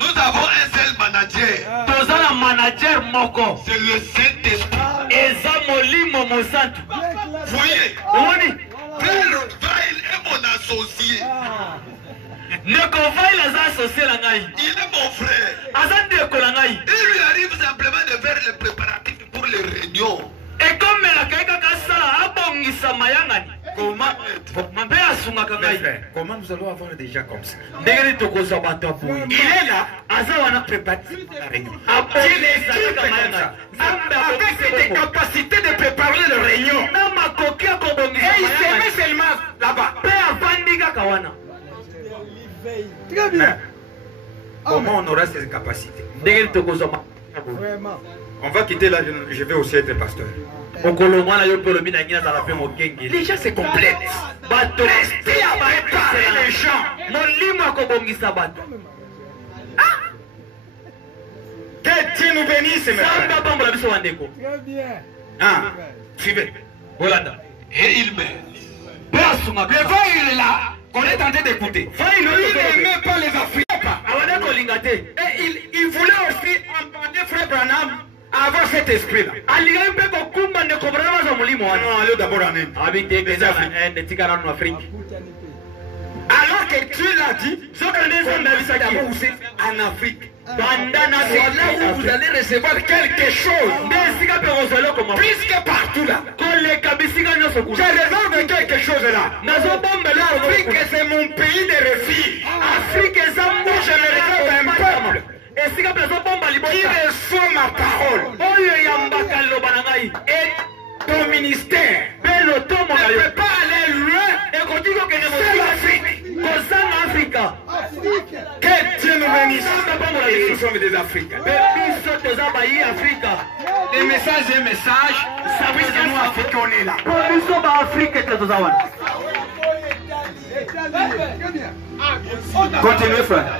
Nous avons un seul manager. C'est le Saint-Esprit. Voyez, frère Vail est mon associé. Il est mon frère. Il lui arrive simplement de faire les préparatifs pour les réunions. Et comme comment nous allons avoir des gens comme ça? Il est là Azawana préparatif la réunion. Avec des capacités de préparer le réunion. Et il se met seulement là-bas. Très bien. Comment on aura ces capacités? On va quitter là, je vais aussi être pasteur. Les gens se complètent. Restez à préparer les gens. Que Dieu nous bénisse, mes frères. Très bien. Ah, suivez. Et il met. Le vent, il est là. Qu'on est en train d'écouter. Il n'aimait pas les Africains. Et il voulait aussi emprunter Frère Branham à avoir cet esprit-là. Non, allez d'abord en Inde. Alors que Dieu l'a dit, d'abord où c'est en Afrique. C'est là où vous allez recevoir quelque chose. Plus que partout là. Je réserve quelque chose là. L'Afrique, c'est mon pays de refuge. Afrique, c'est moi, je me réserve un peuple qui reçoit ma parole. Et ton ministère ne peut pas aller loin. C'est l'Afrique. Que Dieu nous bénisse. Nous sommes des Africains. Les messages et messages, ça veut dire que nous Africains on est là. Continuez frère.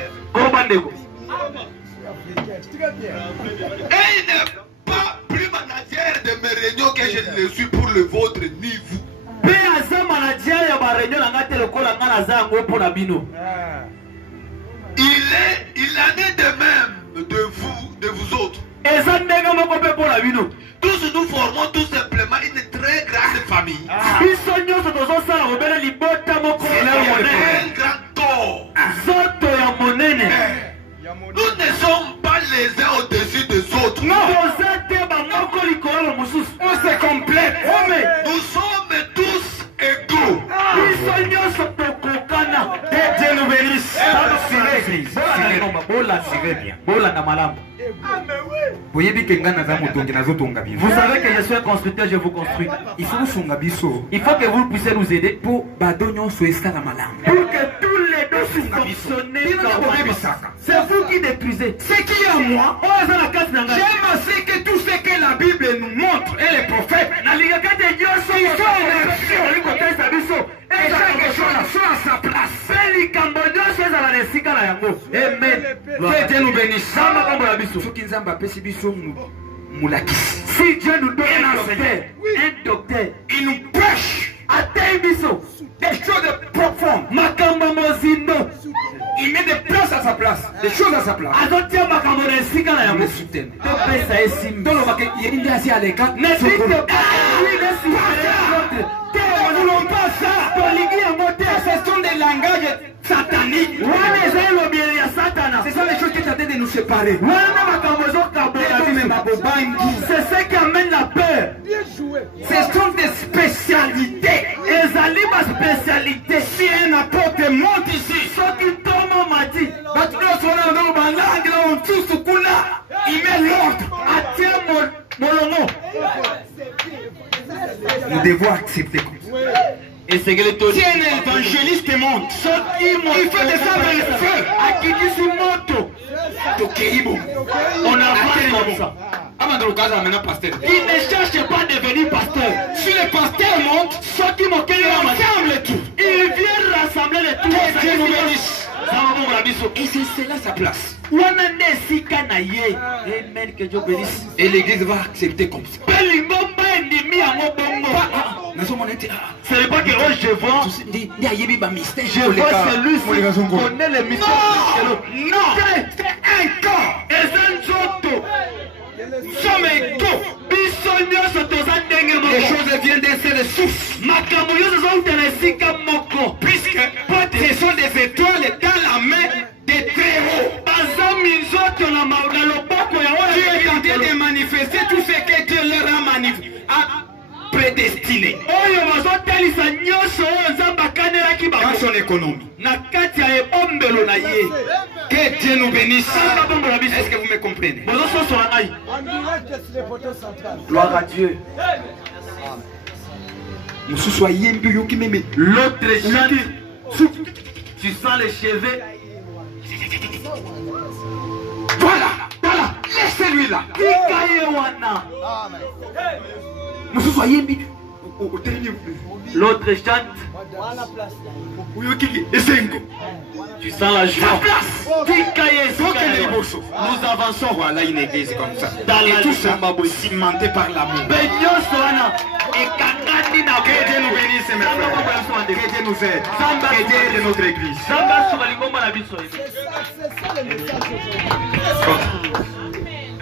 Et il n'est pas plus manager de mes réunions que je ne le suis pour le vôtre ni vous. Il en est de même de vous autres. Tous nous formons tout simplement une très grande famille. C'est un grand tort. Nous ne sommes pas les uns au-dessus des autres. Non. On se complète. Nous sommes tous égaux. Dieu nous bénisse. Vous savez que je suis un constructeur, je vous construis. Il faut que vous puissiez nous aider pour que tous les deux fonctionnent. C'est vous qui détruisez. Ce qui est à moi, j'aime aussi que tout ce que la Bible nous montre et les prophètes, et chaque chose soit à sa place. Amen. Que Dieu nous bénisse. Si Dieu nous donne un docteur, il nous prêche des choses profondes. Il met des places à sa place, des choses à sa place. Nous le soutiennent. Nous ne voulons pas ça. Ce sont des langages sataniques. Ce sont les choses qui tentent de nous séparer. C'est ce qui amène la peur. Ce sont des spécialités. Si un apôtre monte ici, il met l'ordre. Nous devons accepter comme ça. Et c'est que si un évangéliste monte, il fait descendre le feu. On a fait comme ça. Il ne cherche pas à devenir pasteur. Si le pasteur monte, il rassemble tout. Il vient rassembler les tout. Et c'est cela sa place. Amen, que Dieu bénisse. Et l'église va accepter comme ça. Ce n'est pas que je vois celui qui connaît les mystères. Non, c'est un corps. Nous sommes égaux. Les choses viennent d'un seul souffle. Puisque ce sont des étoiles dans la main des très hauts. Dieu est en train de manifester tout ce que Dieu leur a prédestiné. Dans son économie. Que Dieu nous bénisse. Est-ce que vous me comprenez? Gloire à Dieu. L'autre chante. Tu sens les cheveux. Voilà, voilà, laissez-lui là. L'autre chante. Tu sens la joie. Nous avançons, voilà une église comme ça. Et tout ça, cimenté par l'amour. Que Dieu nous bénisse, mes frères. Que Dieu nous aide. Que Dieu aide notre église.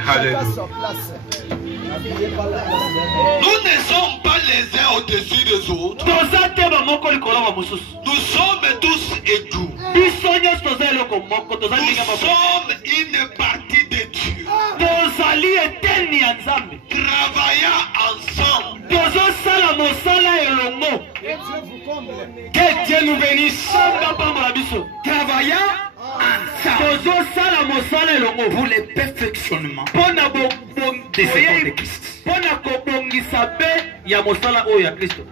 Alléluia. Nous ne sommes pas les uns au-dessus des autres. Nous sommes tous égaux. Nous sommes une partie de Dieu. Travaillant ensemble. Que Dieu nous bénisse. Travaillant ensemble pour le perfectionnement des œuvres de Christ.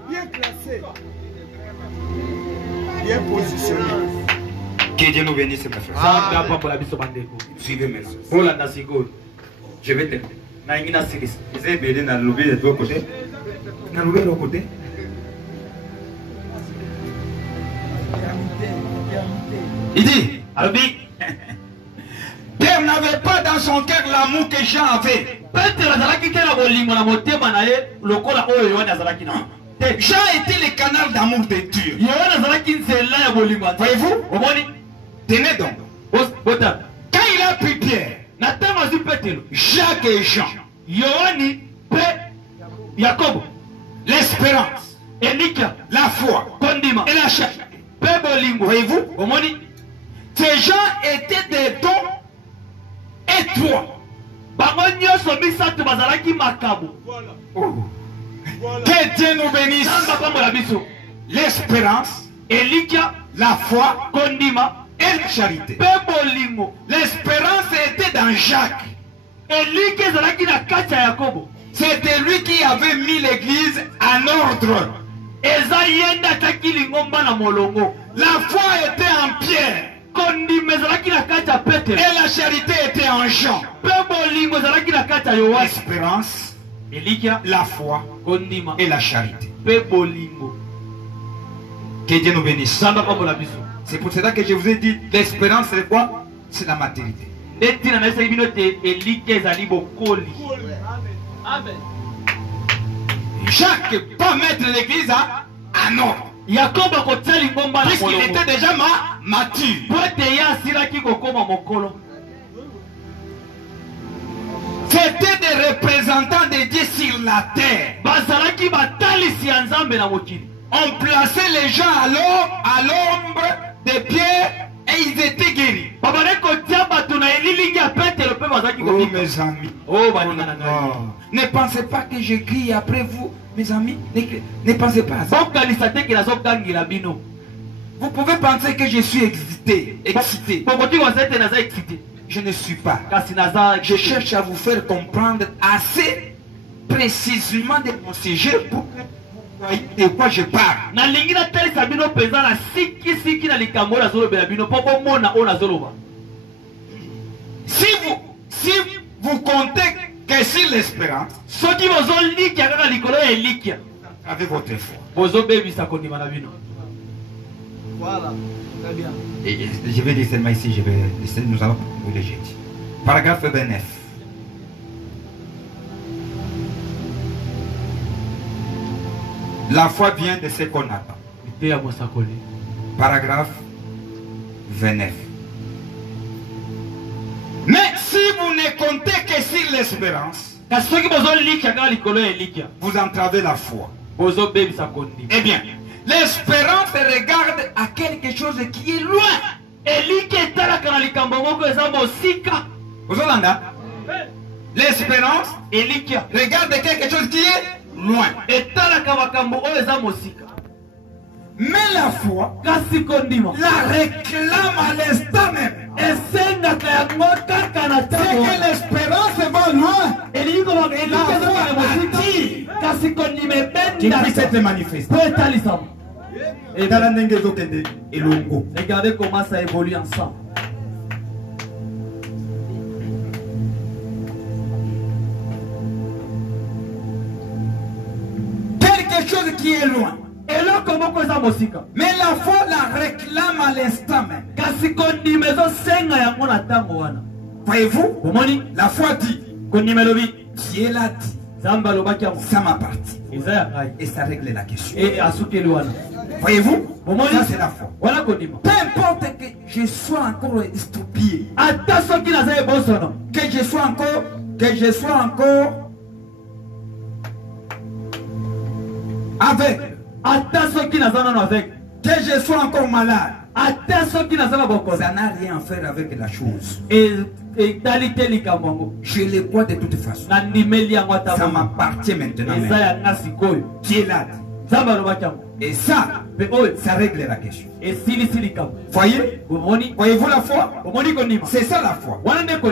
Bien classé. Bien positionné. Que Dieu nous bénisse, mes frères. Suivez maintenant. Je vais terminer. Vous avez béni dans le lobby de deux côtés. Dans le lobby de l'autre côté. Il dit, Pierre n'avait pas dans son cœur l'amour que Jean avait. Jean était le canal d'amour de Dieu. Voyez-vous? Tenez donc. Quand il a pris Pierre, Jacques et Jean, l'espérance, la foi et la charité. Voyez-vous? Ces gens étaient des dons étroits. Que Dieu nous bénisse. L'espérance, la foi et la charité. L'espérance était dans Jacques. C'était lui qui avait mis l'église en ordre. La foi était en Pierre. Et la charité était en Jean. L'espérance, la foi et la charité. Que Dieu nous bénisse. C'est pour cela que je vous ai dit, l'espérance c'est quoi? C'est la maturité. Jacques pas mettre l'église en ordre. Puisqu'il était déjà mature. C'était des représentants de Dieu sur la terre. On plaçait les gens à l'ombre des pieds et ils étaient guéris. Oh mes amis, ne pensez pas que je crie après vous, mes amis. Ne pensez pas à ça. Vous pouvez penser que je suis excité. Je ne suis pas. Je cherche à vous faire comprendre assez précisément de mon sujet pour de quoi je parle. Si vous comptez que sur l'espérance, avec votre foi. Voilà, très bien. Et je vais dire seulement ici, nous allons vous le jeter. Paragraphe 29. La foi vient de ce qu'on attend. Paragraphe 29. Mais si vous ne comptez que sur l'espérance, vous entravez la foi. Eh bien, l'espérance regarde à quelque chose qui est loin. L'espérance regarde quelque chose qui est loin. Mais la foi la réclame à l'instant même. C'est que l'espérance va loin. Qui puisse être manifesté. Et dans la nengue et l'ongo. Regardez comment ça évolue ensemble. Quelque chose qui est loin. Mais la foi la réclame à l'instant même. Voyez-vous, la foi dit, Dieu l'a dit, ça m'appartient. Et ça règle la question. Voyez-vous, ça c'est la foi. Peu importe que je sois encore estoupié, que je sois encore aveugle, que je sois encore malade, ça n'a rien à faire avec la chose. Je le crois de toute façon. Ça m'appartient maintenant. Dieu l'a dit. Et ça règle la question. Voyez-vous la foi? C'est ça la foi.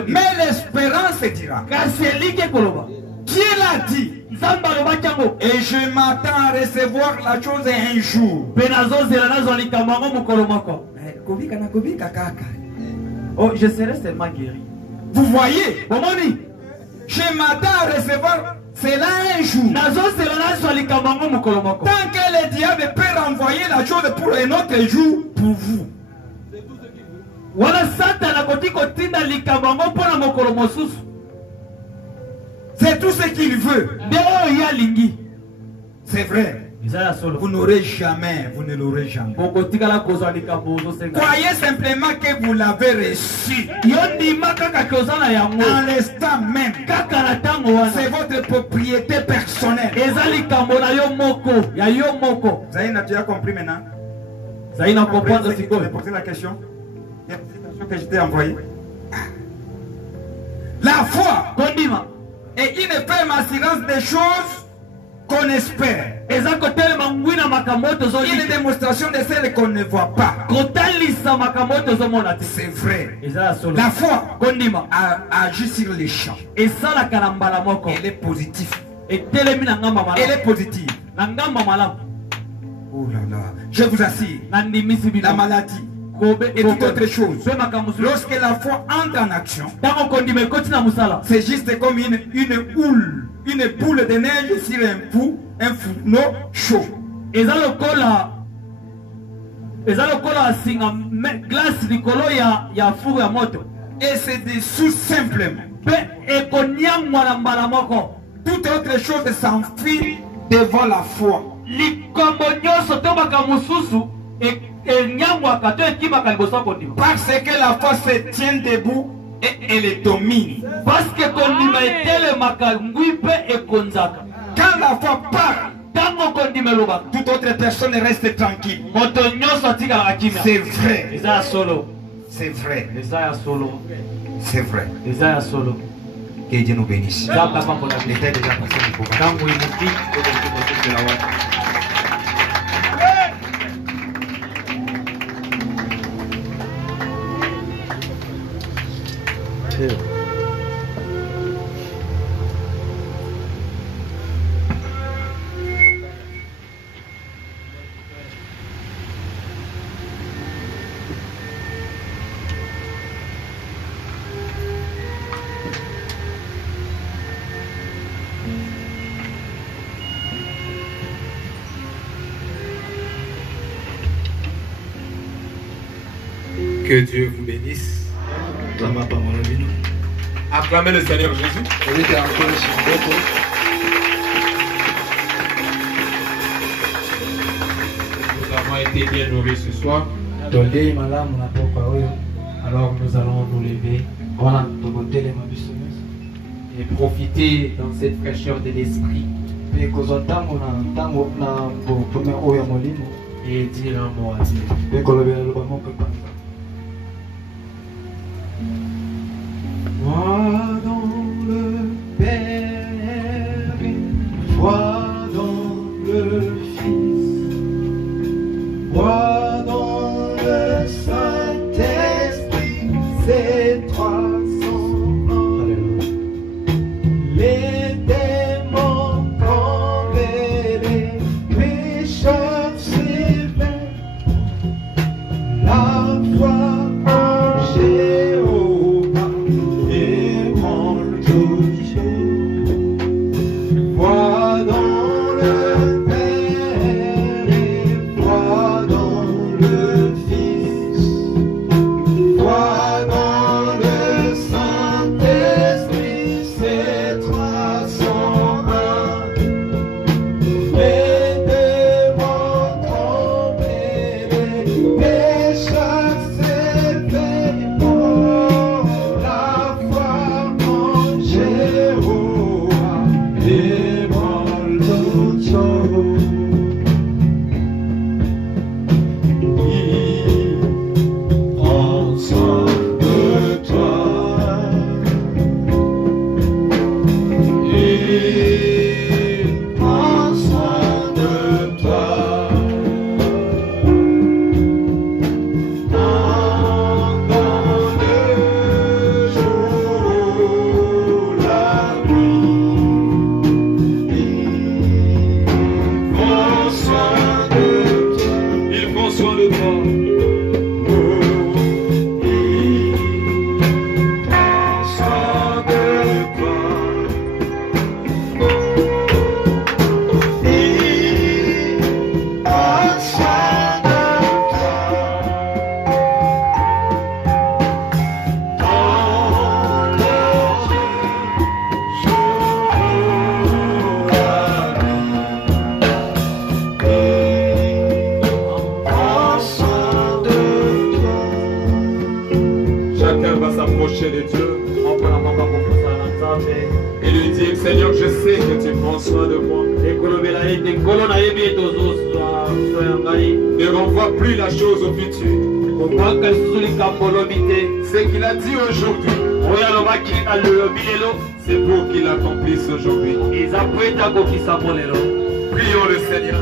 Mais l'espérance dira. Dieu l'a dit. Et je m'attends à recevoir la chose un jour. Oh, je serai seulement guéri. Vous voyez? Je m'attends à recevoir cela un jour. Tant que le diable peut renvoyer la chose pour un autre jour, pour vous. C'est tout ce qu'il veut. C'est vrai. Vous n'aurez jamais, vous ne l'aurez jamais. Croyez simplement que vous l'avez reçu. En l'instant même. C'est votre propriété personnelle. Zaïna, tu as compris maintenant? Zaïna, comprendre ce que tu as posé la question. Il y a une question que je t'ai envoyée. La foi est une ferme assurance des choses qu'on espère. Une démonstration de celles qu'on ne voit pas. C'est vrai. La foi agit sur les champs. Elle est positive. Elle est positive. Oh là là. Je vous assure, la maladie et toute autre chose, lorsque la foi entre en action, c'est juste comme une boule de neige sur un fourneau chaud. Et c'est dessous simplement. Toute autre chose s'enfuit devant la foi. Parce que la foi se tient debout et elle domine. Quand la foi parle, toute autre personne reste tranquille. C'est vrai. C'est vrai. C'est vrai. Que Dieu nous bénisse. L'état est déjà passé du programme. Que Dieu vous bénisse. Acclamez le Seigneur Jésus. Nous avons été bien nourris ce soir. Alors nous allons nous lever et profiter dans cette fraîcheur de l'esprit et dire un mot à Dieu. Foi dans le Père, foi dans le Fils, foi dans le Saint-Esprit, Et lui dire, Seigneur, je sais que tu prends soin de moi. Ne renvoie plus la chose au futur. Ce qu'il a dit aujourd'hui, c'est pour qu'il accomplisse aujourd'hui. Prions le Seigneur.